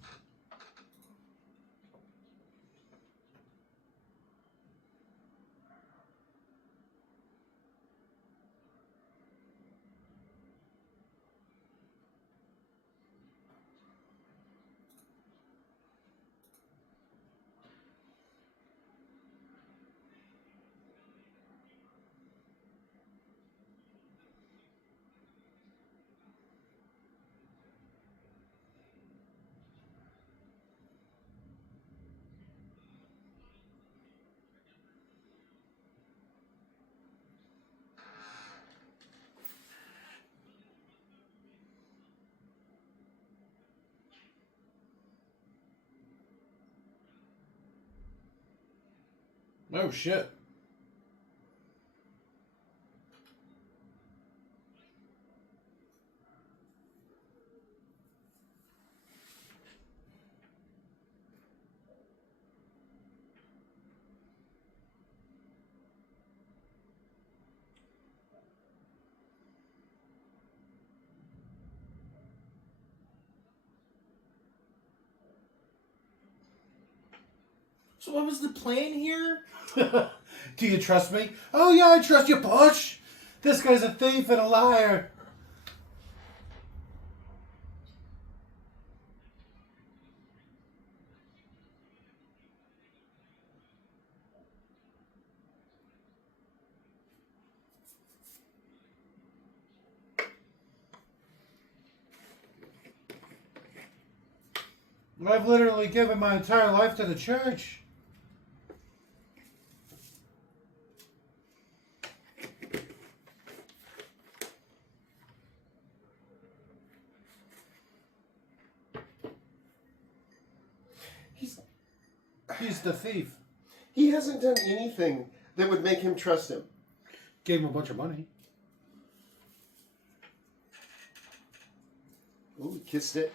Oh, shit. So what was the plan here? Do you trust me? Oh, yeah, I trust you, Bush. This guy's a thief and a liar. I've literally given my entire life to the church. He's the thief. He hasn't done anything that would make him trust him. Gave him a bunch of money. Ooh, he kissed it.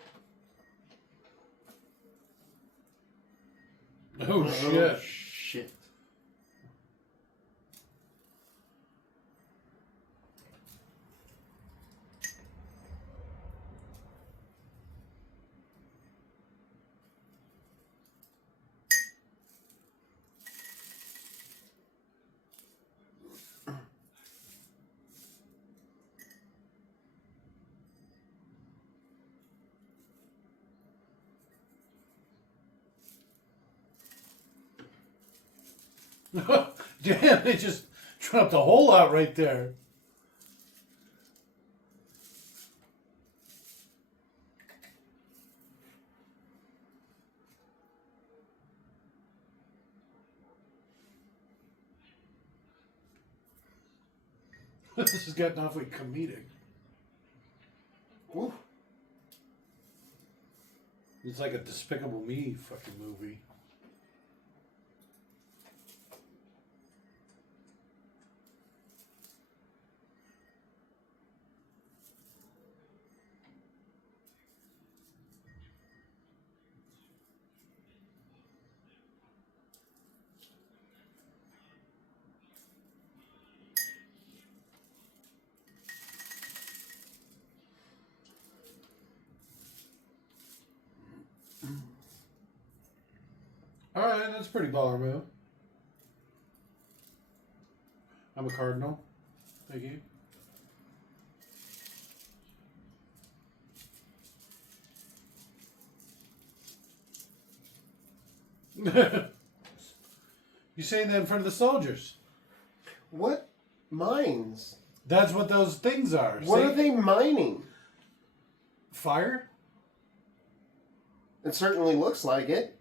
Oh, shit. Shit. Damn, they just dropped a whole lot right there. This has gotten awfully comedic. Ooh. It's like a Despicable Me fucking movie. Alright, that's a pretty baller move. I'm a cardinal. Thank you. You saying that in front of the soldiers? What mines? That's what those things are. What See? are they mining? Fire? It certainly looks like it.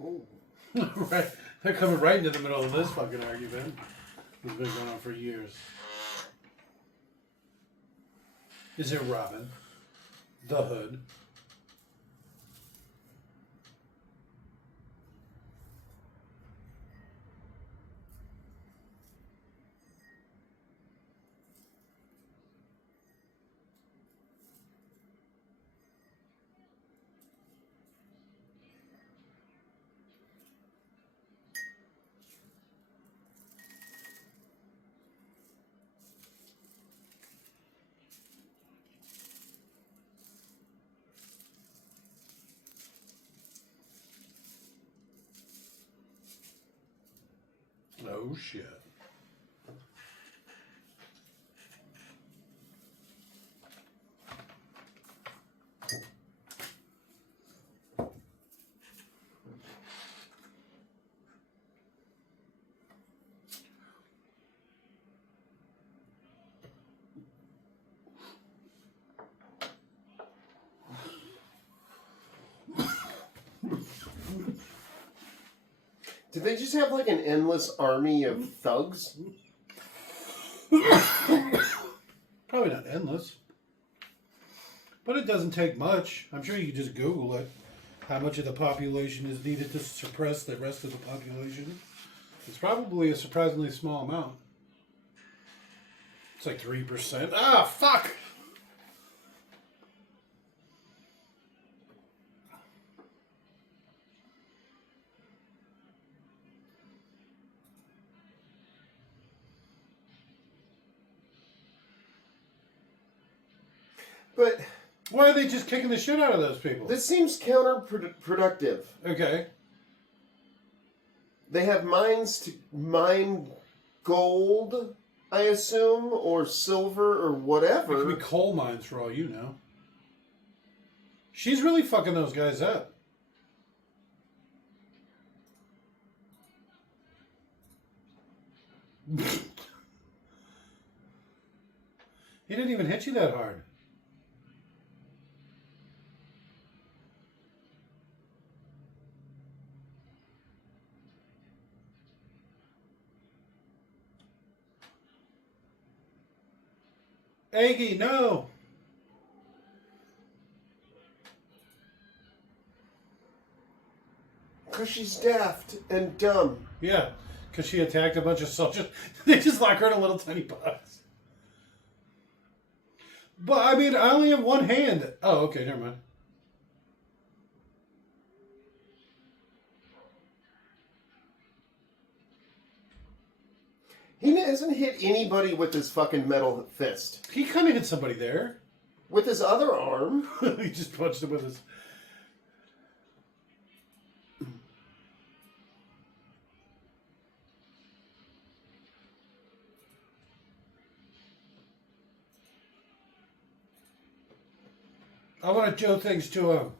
Ooh. Right. They're coming right into the middle of this fucking argument. It's been going on for years. Is it Robin? The Hood? Oh shit. Did they just have like an endless army of thugs? Probably not endless. But it doesn't take much. I'm sure you can just Google it. How much of the population is needed to suppress the rest of the population? It's probably a surprisingly small amount. It's like 3%. Ah, fuck! But Why are they just kicking the shit out of those people? this seems counterproductive. Okay. They have mines to mine gold, I assume, or silver, or It whatever. could be coal mines for all you know. She's really fucking those guys up. He didn't even hit you that hard. Aggie, no! Because she's daft and dumb. Yeah, because she attacked a bunch of soldiers. They just lock her in a little tiny box. But, I mean, I only have one hand. Oh, okay, never mind. He hasn't hit anybody with his fucking metal fist. He kind of hit somebody there. With his other arm. He just punched him with his... I want to do things to him.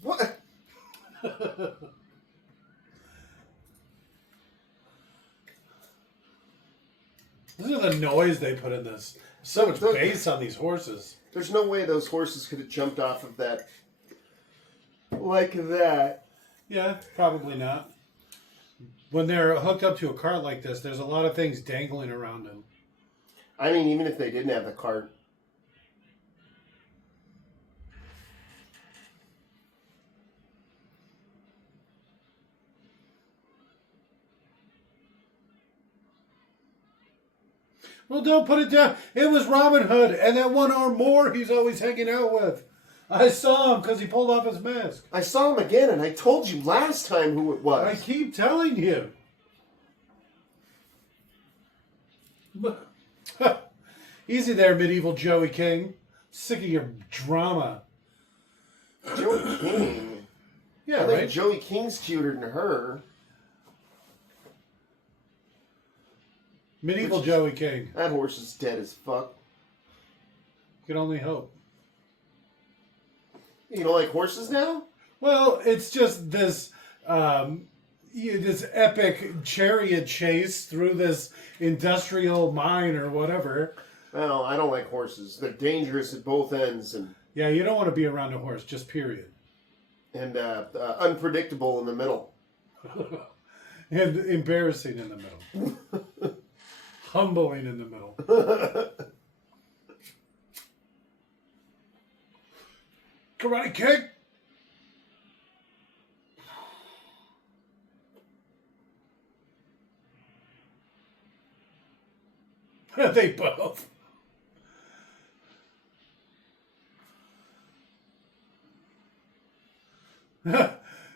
What? Listen to the noise they put in this. So much bass on these horses. There's no way those horses could have jumped off of that like that. Yeah, probably not. When they're hooked up to a cart like this, there's a lot of things dangling around them. I mean, even if they didn't have the cart. Well, don't put it down. It was Robin Hood and that one armed Moor he's always hanging out with. I saw him because he pulled off his mask. I saw him again, and I told you last time who it was. I keep telling you. Easy there, medieval Joey King. Sick of your drama. Joey King? Yeah, I think right? Joey King's cuter than her. Medieval Joey King. That horse is dead as fuck. You can only hope. You don't like horses now? Well, it's just this this epic chariot chase through this industrial mine or whatever. Well, I don't like horses. They're dangerous at both ends and Yeah, you don't want to be around a horse, just period. Unpredictable in the middle. And embarrassing in the middle. Humbling in the middle. Karate kick! They both.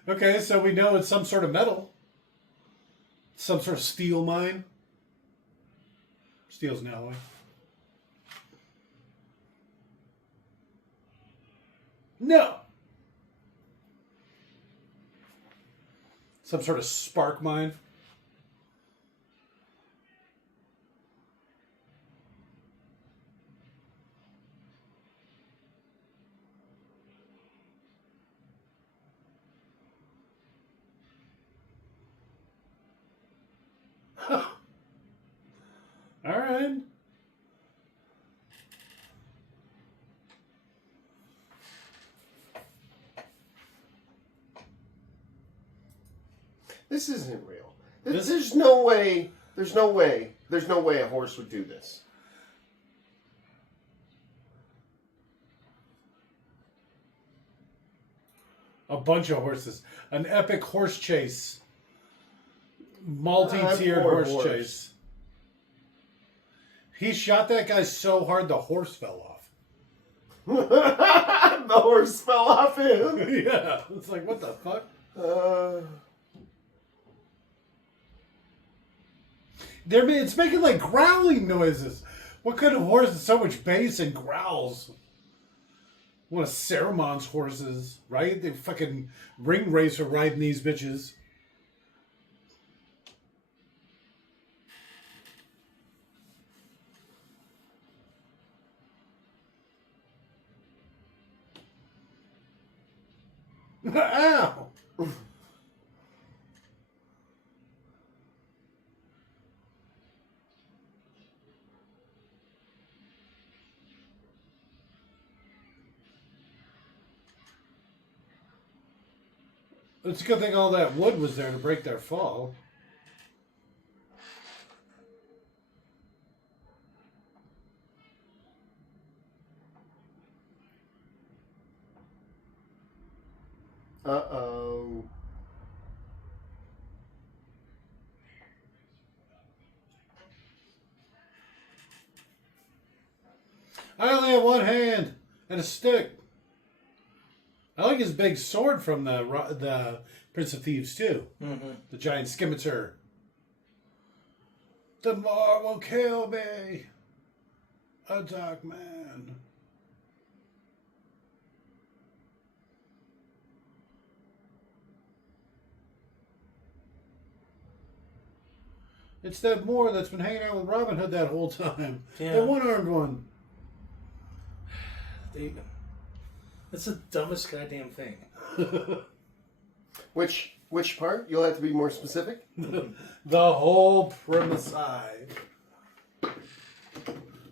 Okay, so we know it's some sort of metal. Some sort of steel mine. Steel's an alloy. No! Some sort of spark mine. All right. This isn't real. There's no way. There's no way a horse would do this. A bunch of horses. An epic horse chase. Multi-tiered horse chase. He shot that guy so hard the horse fell off. The horse fell off him. Yeah. It's like, what the fuck? It's making like growling noises. What kind of horse has so much bass and growls? One of Saruman's horses, right? They fucking ring racer riding these bitches. Ow! It's a good thing all that wood was there to break their fall. Uh-oh. I only have one hand and a stick. like his big sword from the Prince of Thieves too. Mm-hmm. The giant scimitar. The more will kill me. A dark man. It's that Moor that's been hanging out with Robin Hood that whole time. Yeah. The one-armed one. That's the dumbest goddamn thing. Which part? You'll have to be more specific. The whole premise.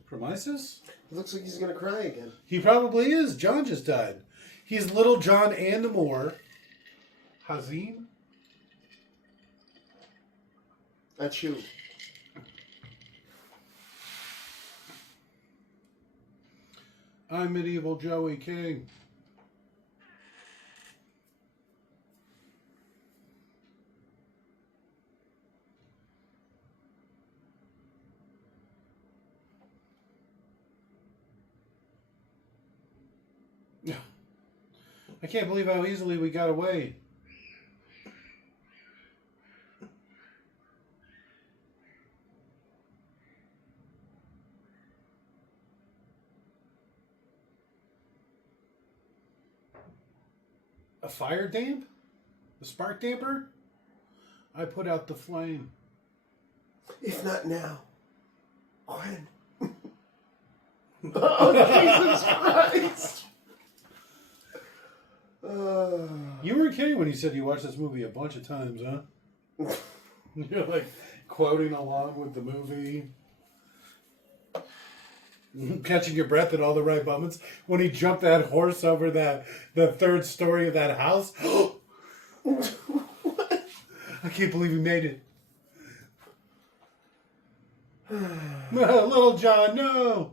Premises? It looks like he's gonna cry again. He probably is. John just died. He's Little John and the Moor. Hazim? That's you. I'm medieval Joey King. I can't believe how easily we got away. A fire damp? A spark damper? I put out the flame. If not now, when? Oh, Jesus Christ! You weren't kidding when you said you watched this movie a bunch of times, huh? You're like quoting along with the movie. Catching your breath at all the right moments. When he jumped that horse over the third story of that house. I can't believe he made it. Little John, no!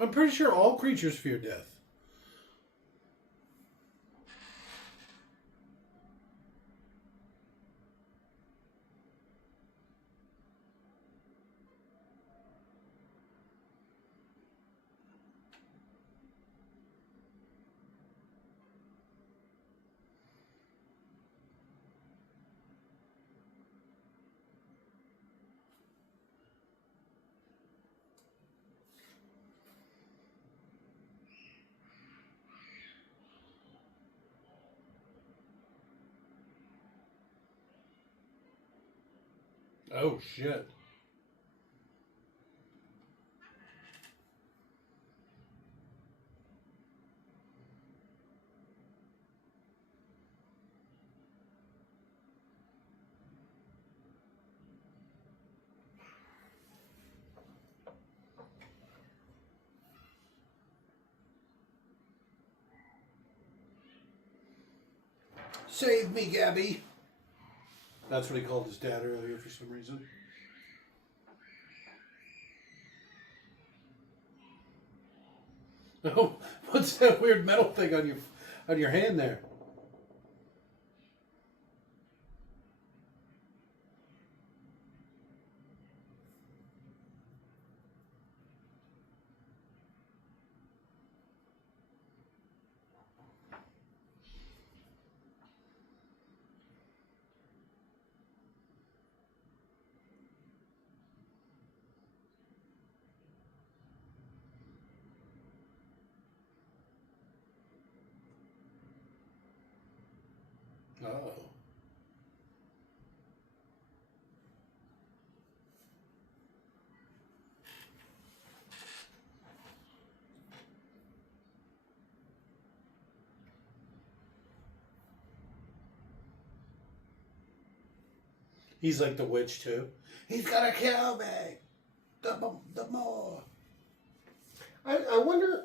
I'm pretty sure all creatures fear death. Oh, shit. Save me, Gabby. That's what he called his dad earlier for some reason. Oh, what's that weird metal thing on your hand there? Oh. He's like the witch too. He's gonna kill me. The more. I wonder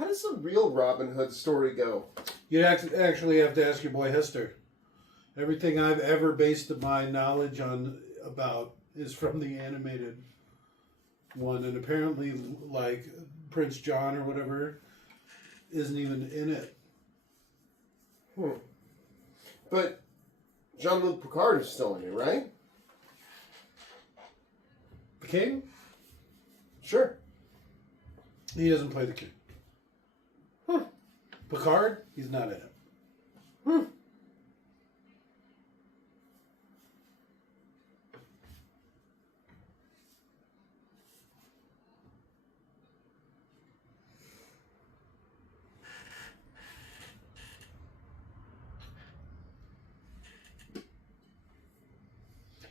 How does the real Robin Hood story go? You actually have to ask your boy Hester. Everything I've ever based my knowledge on about is from the animated one, and apparently, like Prince John or whatever, isn't even in it. But Jean-Luc Picard is still in it, right? The king? Sure. He doesn't play the king. Picard? He's not in it.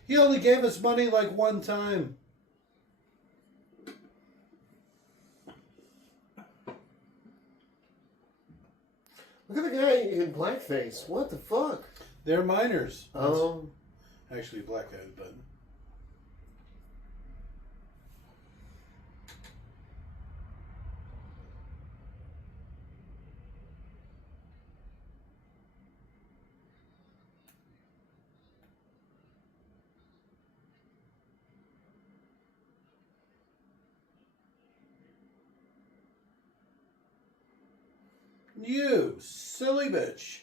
He only gave us money like one time. Look at the guy in blackface. What the fuck? They're minors. Oh. Actually, black guys, but. You silly bitch.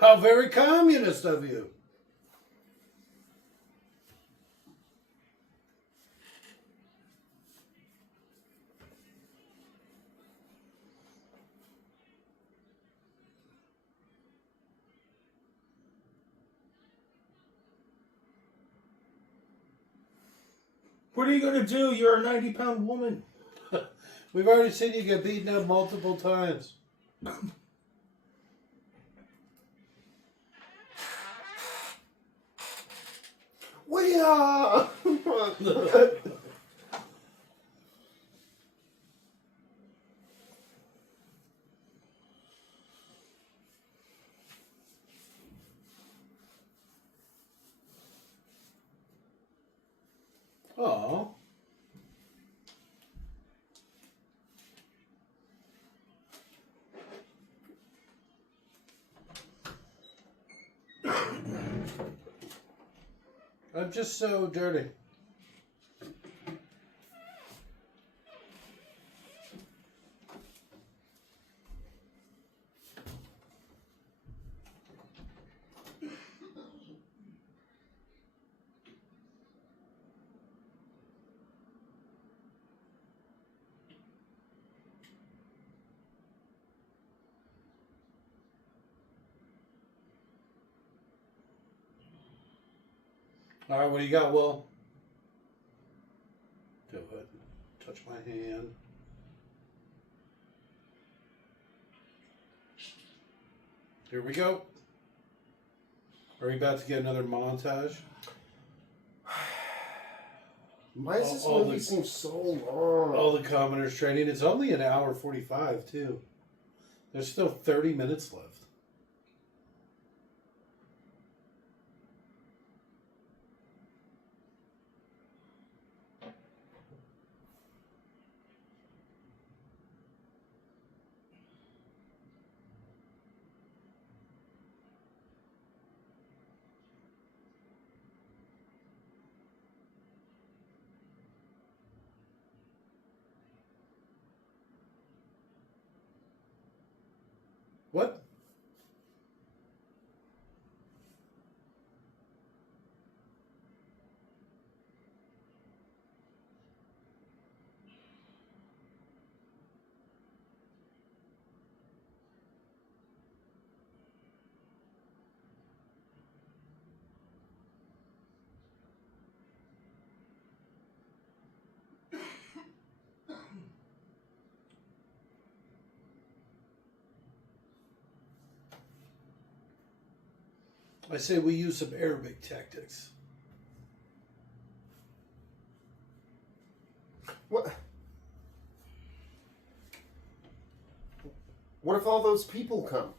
How very communist of you. What are you going to do? You're a 90-pound woman. We've already seen you get beaten up multiple times. We are. Oh. I'm just so dirty. All right, what do you got, Will? Do it. Touch my hand. Here we go. Are we about to get another montage? Why does this All movie the- seem so long? All the commoners training. It's only an hour 45, too. There's still 30 minutes left. What? I say we use some Arabic tactics. What? What if all those people come?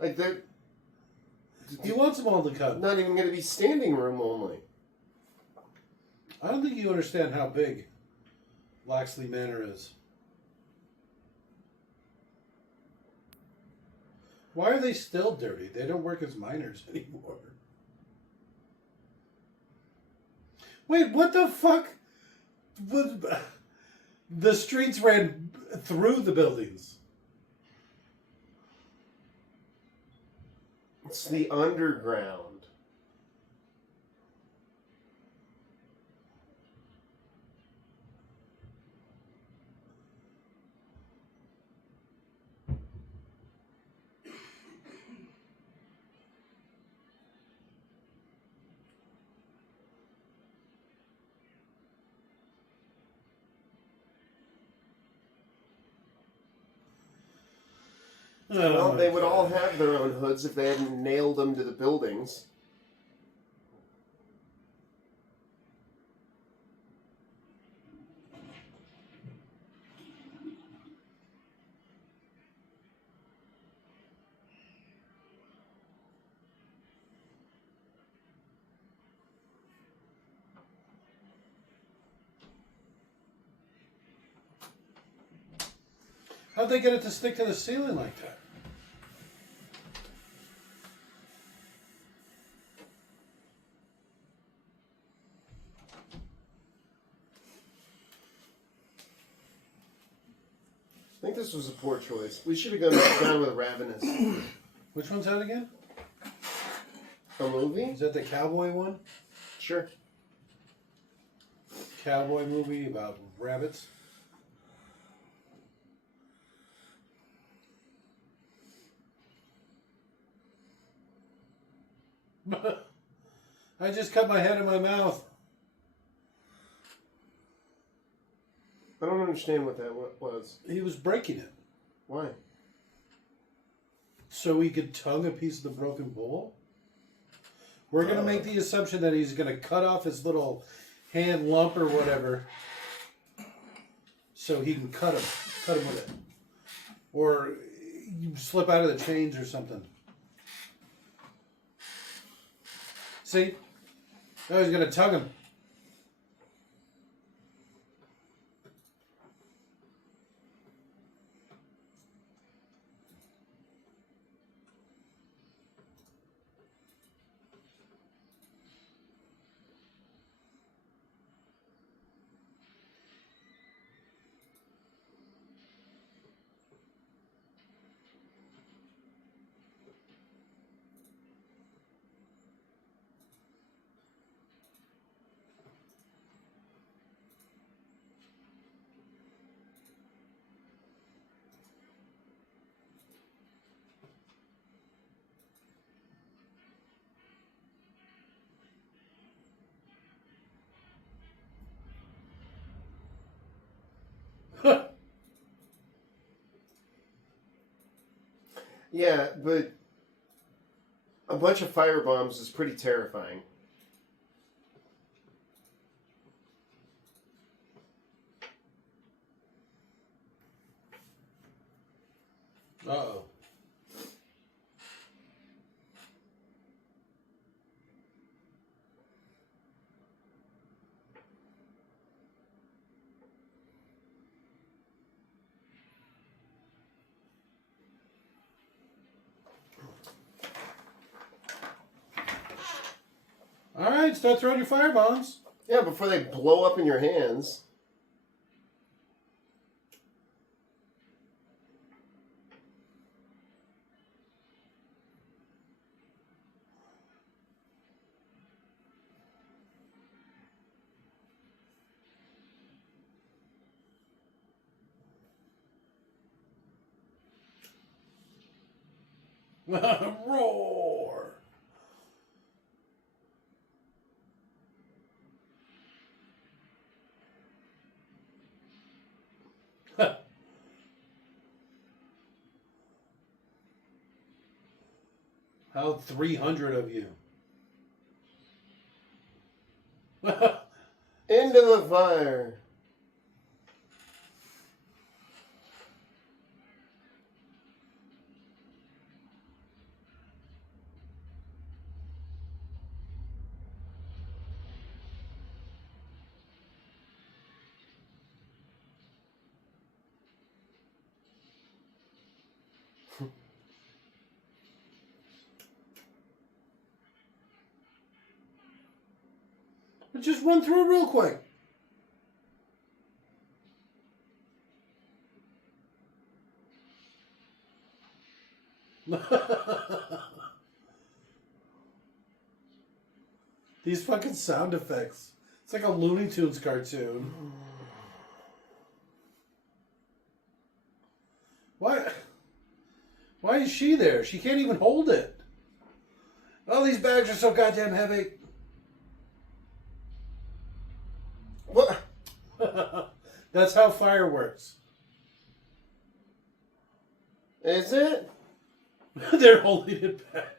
Like they're He wants them all to come. not even going to be standing room only. I don't think you understand how big Loxley Manor is. Why are they still dirty? They don't work as miners anymore. Wait, what the fuck? The streets ran through the buildings. It's the underground. Well, they would all have their own hoods if they hadn't nailed them to the buildings. How'd they get it to stick to the ceiling like that? I think this was a poor choice. We should have gone with Ravenous. Which one's that again? A movie? Is that the cowboy one? Sure. Cowboy movie about rabbits? I just cut my head in my mouth. I don't understand what that was. He was breaking it. Why? So he could tongue a piece of the broken bowl? We're going to make the assumption that he's going to cut off his little hand lump or whatever so he can cut him with it. Or you slip out of the chains or something. See? Now he's going to tongue him. Yeah, but a bunch of fire bombs is pretty terrifying. Uh-oh. All right, start throwing your fire bombs. Yeah, before they blow up in your hands. Roar. How 300 of you? Into the fire. Just run through it real quick. These fucking sound effects. It's like a Looney Tunes cartoon. Why? Why is she there? She can't even hold it. Oh, these bags are so goddamn heavy. What? That's how fire works. Is it? They're holding it back.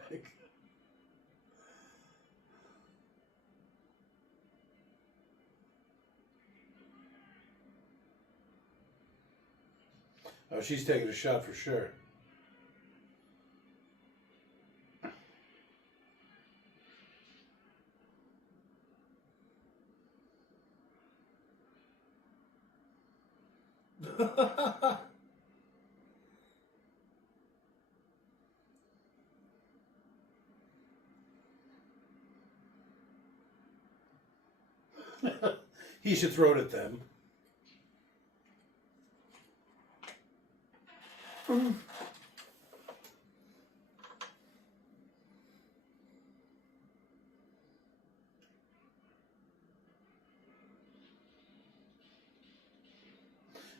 Oh, she's taking a shot for sure. He should throw it at them.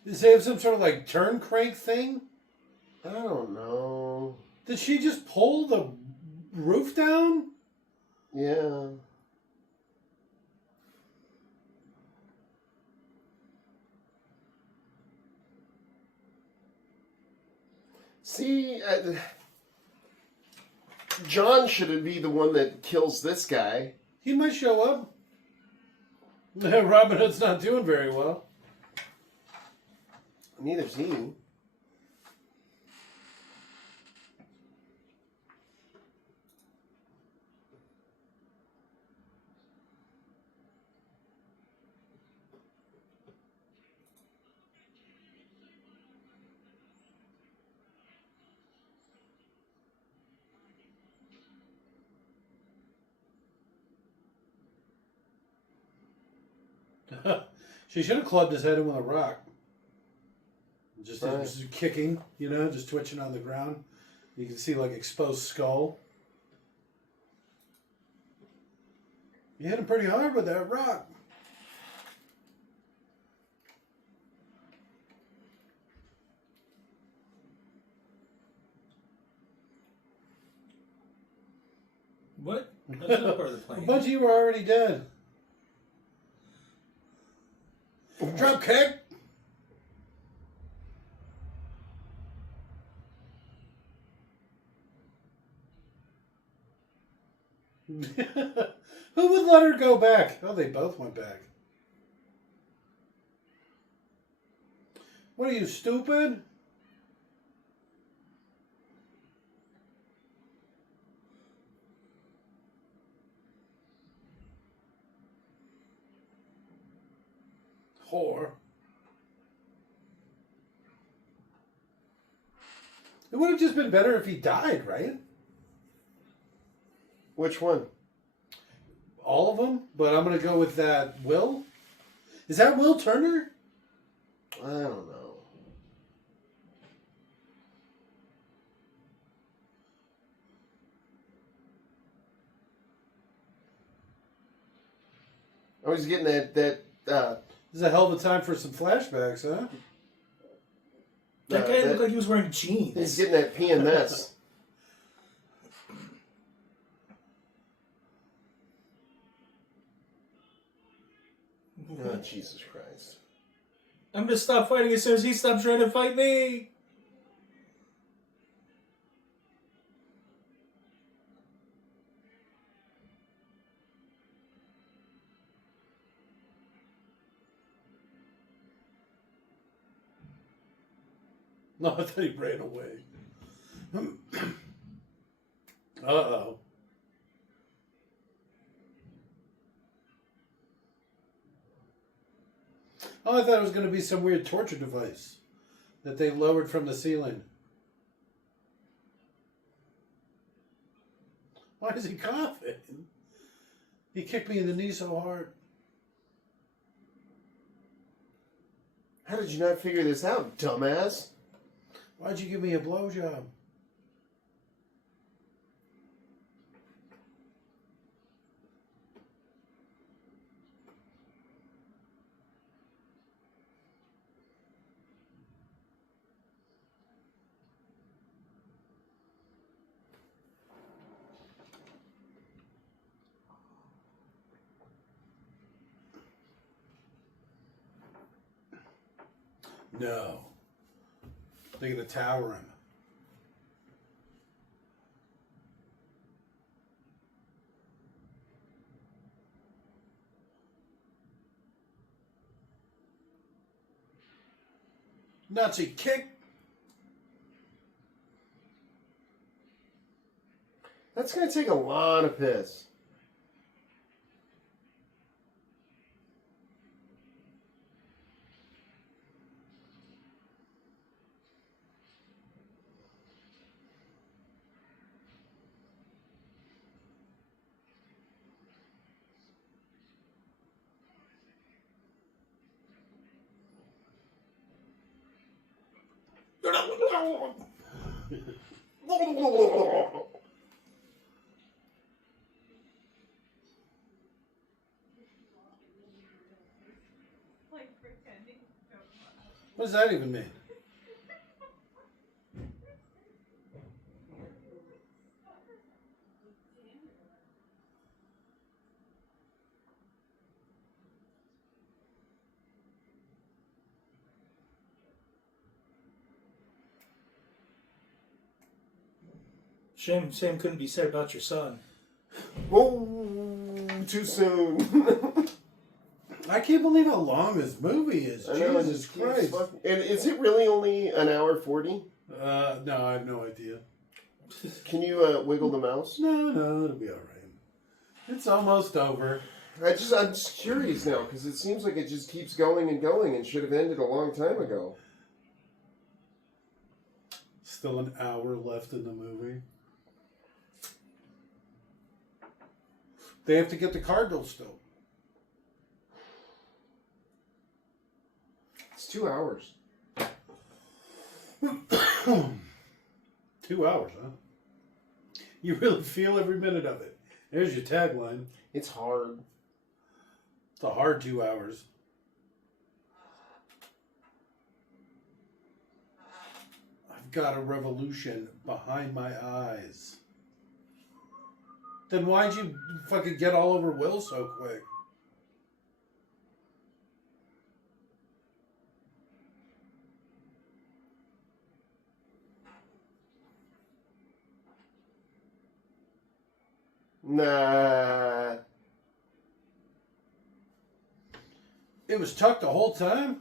Does they have some sort of like turn crank thing? I don't know. Did she just pull the roof down? Yeah. See, John should be the one that kills this guy. He might show up. Robin Hood's not doing very well. Neither's he. She should have clubbed his head in with a rock. Just, Right. just kicking, you know, just twitching on the ground. You can see like exposed skull. You hit him pretty hard with that rock. What? That's not part of the A plan. bunch of you were already dead. Drop kick. Who would let her go back? Oh, they both went back. What are you, stupid? Whore. It would have just been better if he died, right? Which one? All of them? But I'm going to go with that Will. Is that Will Turner? I don't know. I was getting This is a hell of a time for some flashbacks, huh? That guy looked like he was wearing jeans. he's getting that PMS. Oh, Jesus Christ. I'm gonna stop fighting as soon as he stops trying to fight me. No, I thought he ran away. Uh-oh. Oh, I thought it was going to be some weird torture device that they lowered from the ceiling. Why is he coughing? He kicked me in the knee so hard. How did you not figure this out, dumbass? Why'd you give me a blowjob? No. They're going to tower him. Nazi kick. That's going to take a lot of piss. What does that even mean? Same couldn't be said about your son. Oh, too soon. I can't believe how long this movie is. I know, Jesus Christ. And is it really only an hour 40? No, I have no idea. Can you wiggle the mouse? No, it'll be all right. It's almost over. I'm just curious now because it seems like it just keeps going and should have ended a long time ago. Still an hour left in the movie. They have to get the Cardinals still. It's 2 hours. 2 hours, huh? You really feel every minute of it. There's your tagline. It's hard. It's a hard 2 hours. I've got a revolution behind my eyes. Then why'd you fucking get all over Will so quick? Nah. It was tucked the whole time?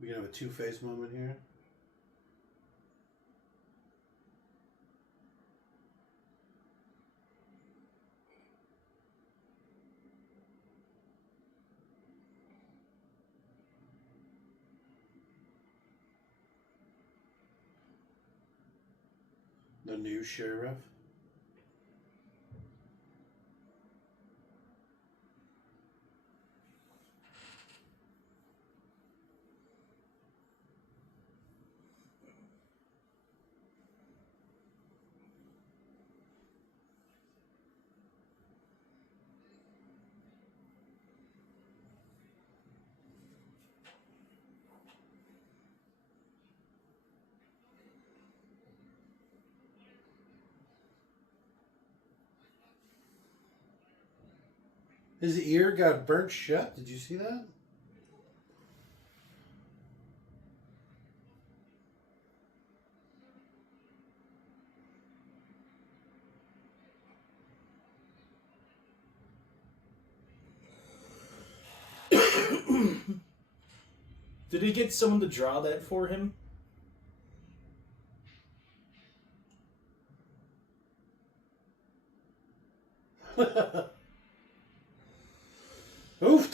We can have a two-face moment here. The new sheriff. His ear got burnt shut. Did you see that? Did he get someone to draw that for him? Oof.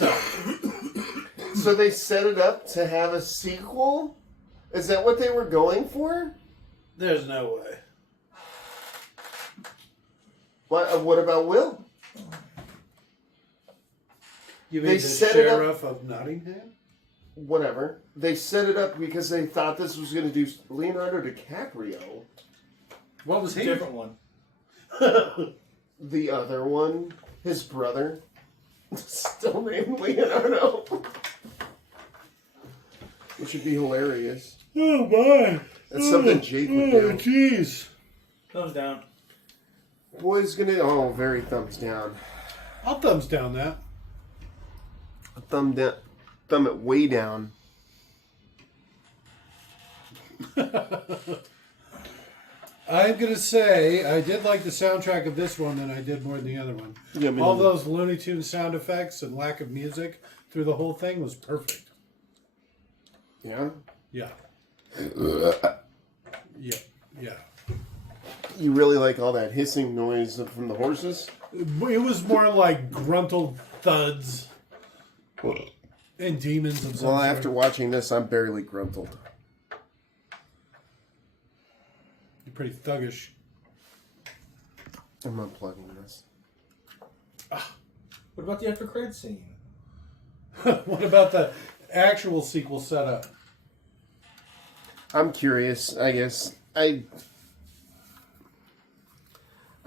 So they set it up to have a sequel? Is that what they were going for? There's no way. What about Will? You mean They the set it up- sheriff of Nottingham? Whatever. They set it up because they thought this was going to do Leonardo DiCaprio. What was he? Different one. The other one, his brother, still named Leonardo. Which would be hilarious. Oh my! That's something Jake would do. Jeez. Thumbs down. Boy's gonna. Oh, very thumbs down. I'll thumbs down that. A thumb down. Thumb it way down. I'm gonna say I did like the soundtrack of this one than I did more than the other one. Yeah, me All neither. those Looney Tunes sound effects and lack of music through the whole thing was perfect. Yeah. Yeah. Yeah. Yeah. You really like all that hissing noise from the horses? It was more like gruntled thuds and demons of some Well, sort. after watching this, I'm barely gruntled. You're pretty thuggish. I'm unplugging this. What about the after credit scene? What about the actual sequel setup? I'm curious. I guess I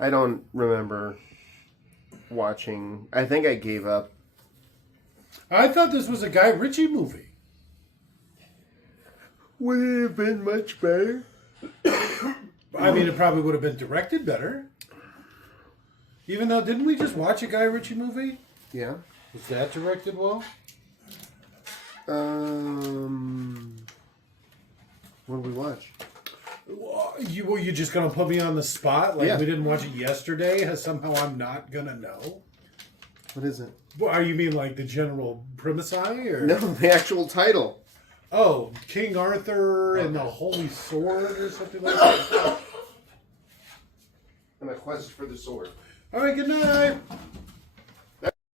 don't remember watching. I think I gave up. I thought this was a Guy Ritchie movie. Would it have been much better? I mean, it probably would have been directed better. Even though, didn't we just watch a Guy Ritchie movie? Yeah. Was that directed well? What did we watch? Were you just gonna put me on the spot? Like Yeah. we didn't watch it yesterday? Somehow I'm not gonna know. What is it? Well, are you mean like the general premise or No, the actual title. Oh, King Arthur and the Holy Sword or something like that? And a quest for the sword. All right, good night.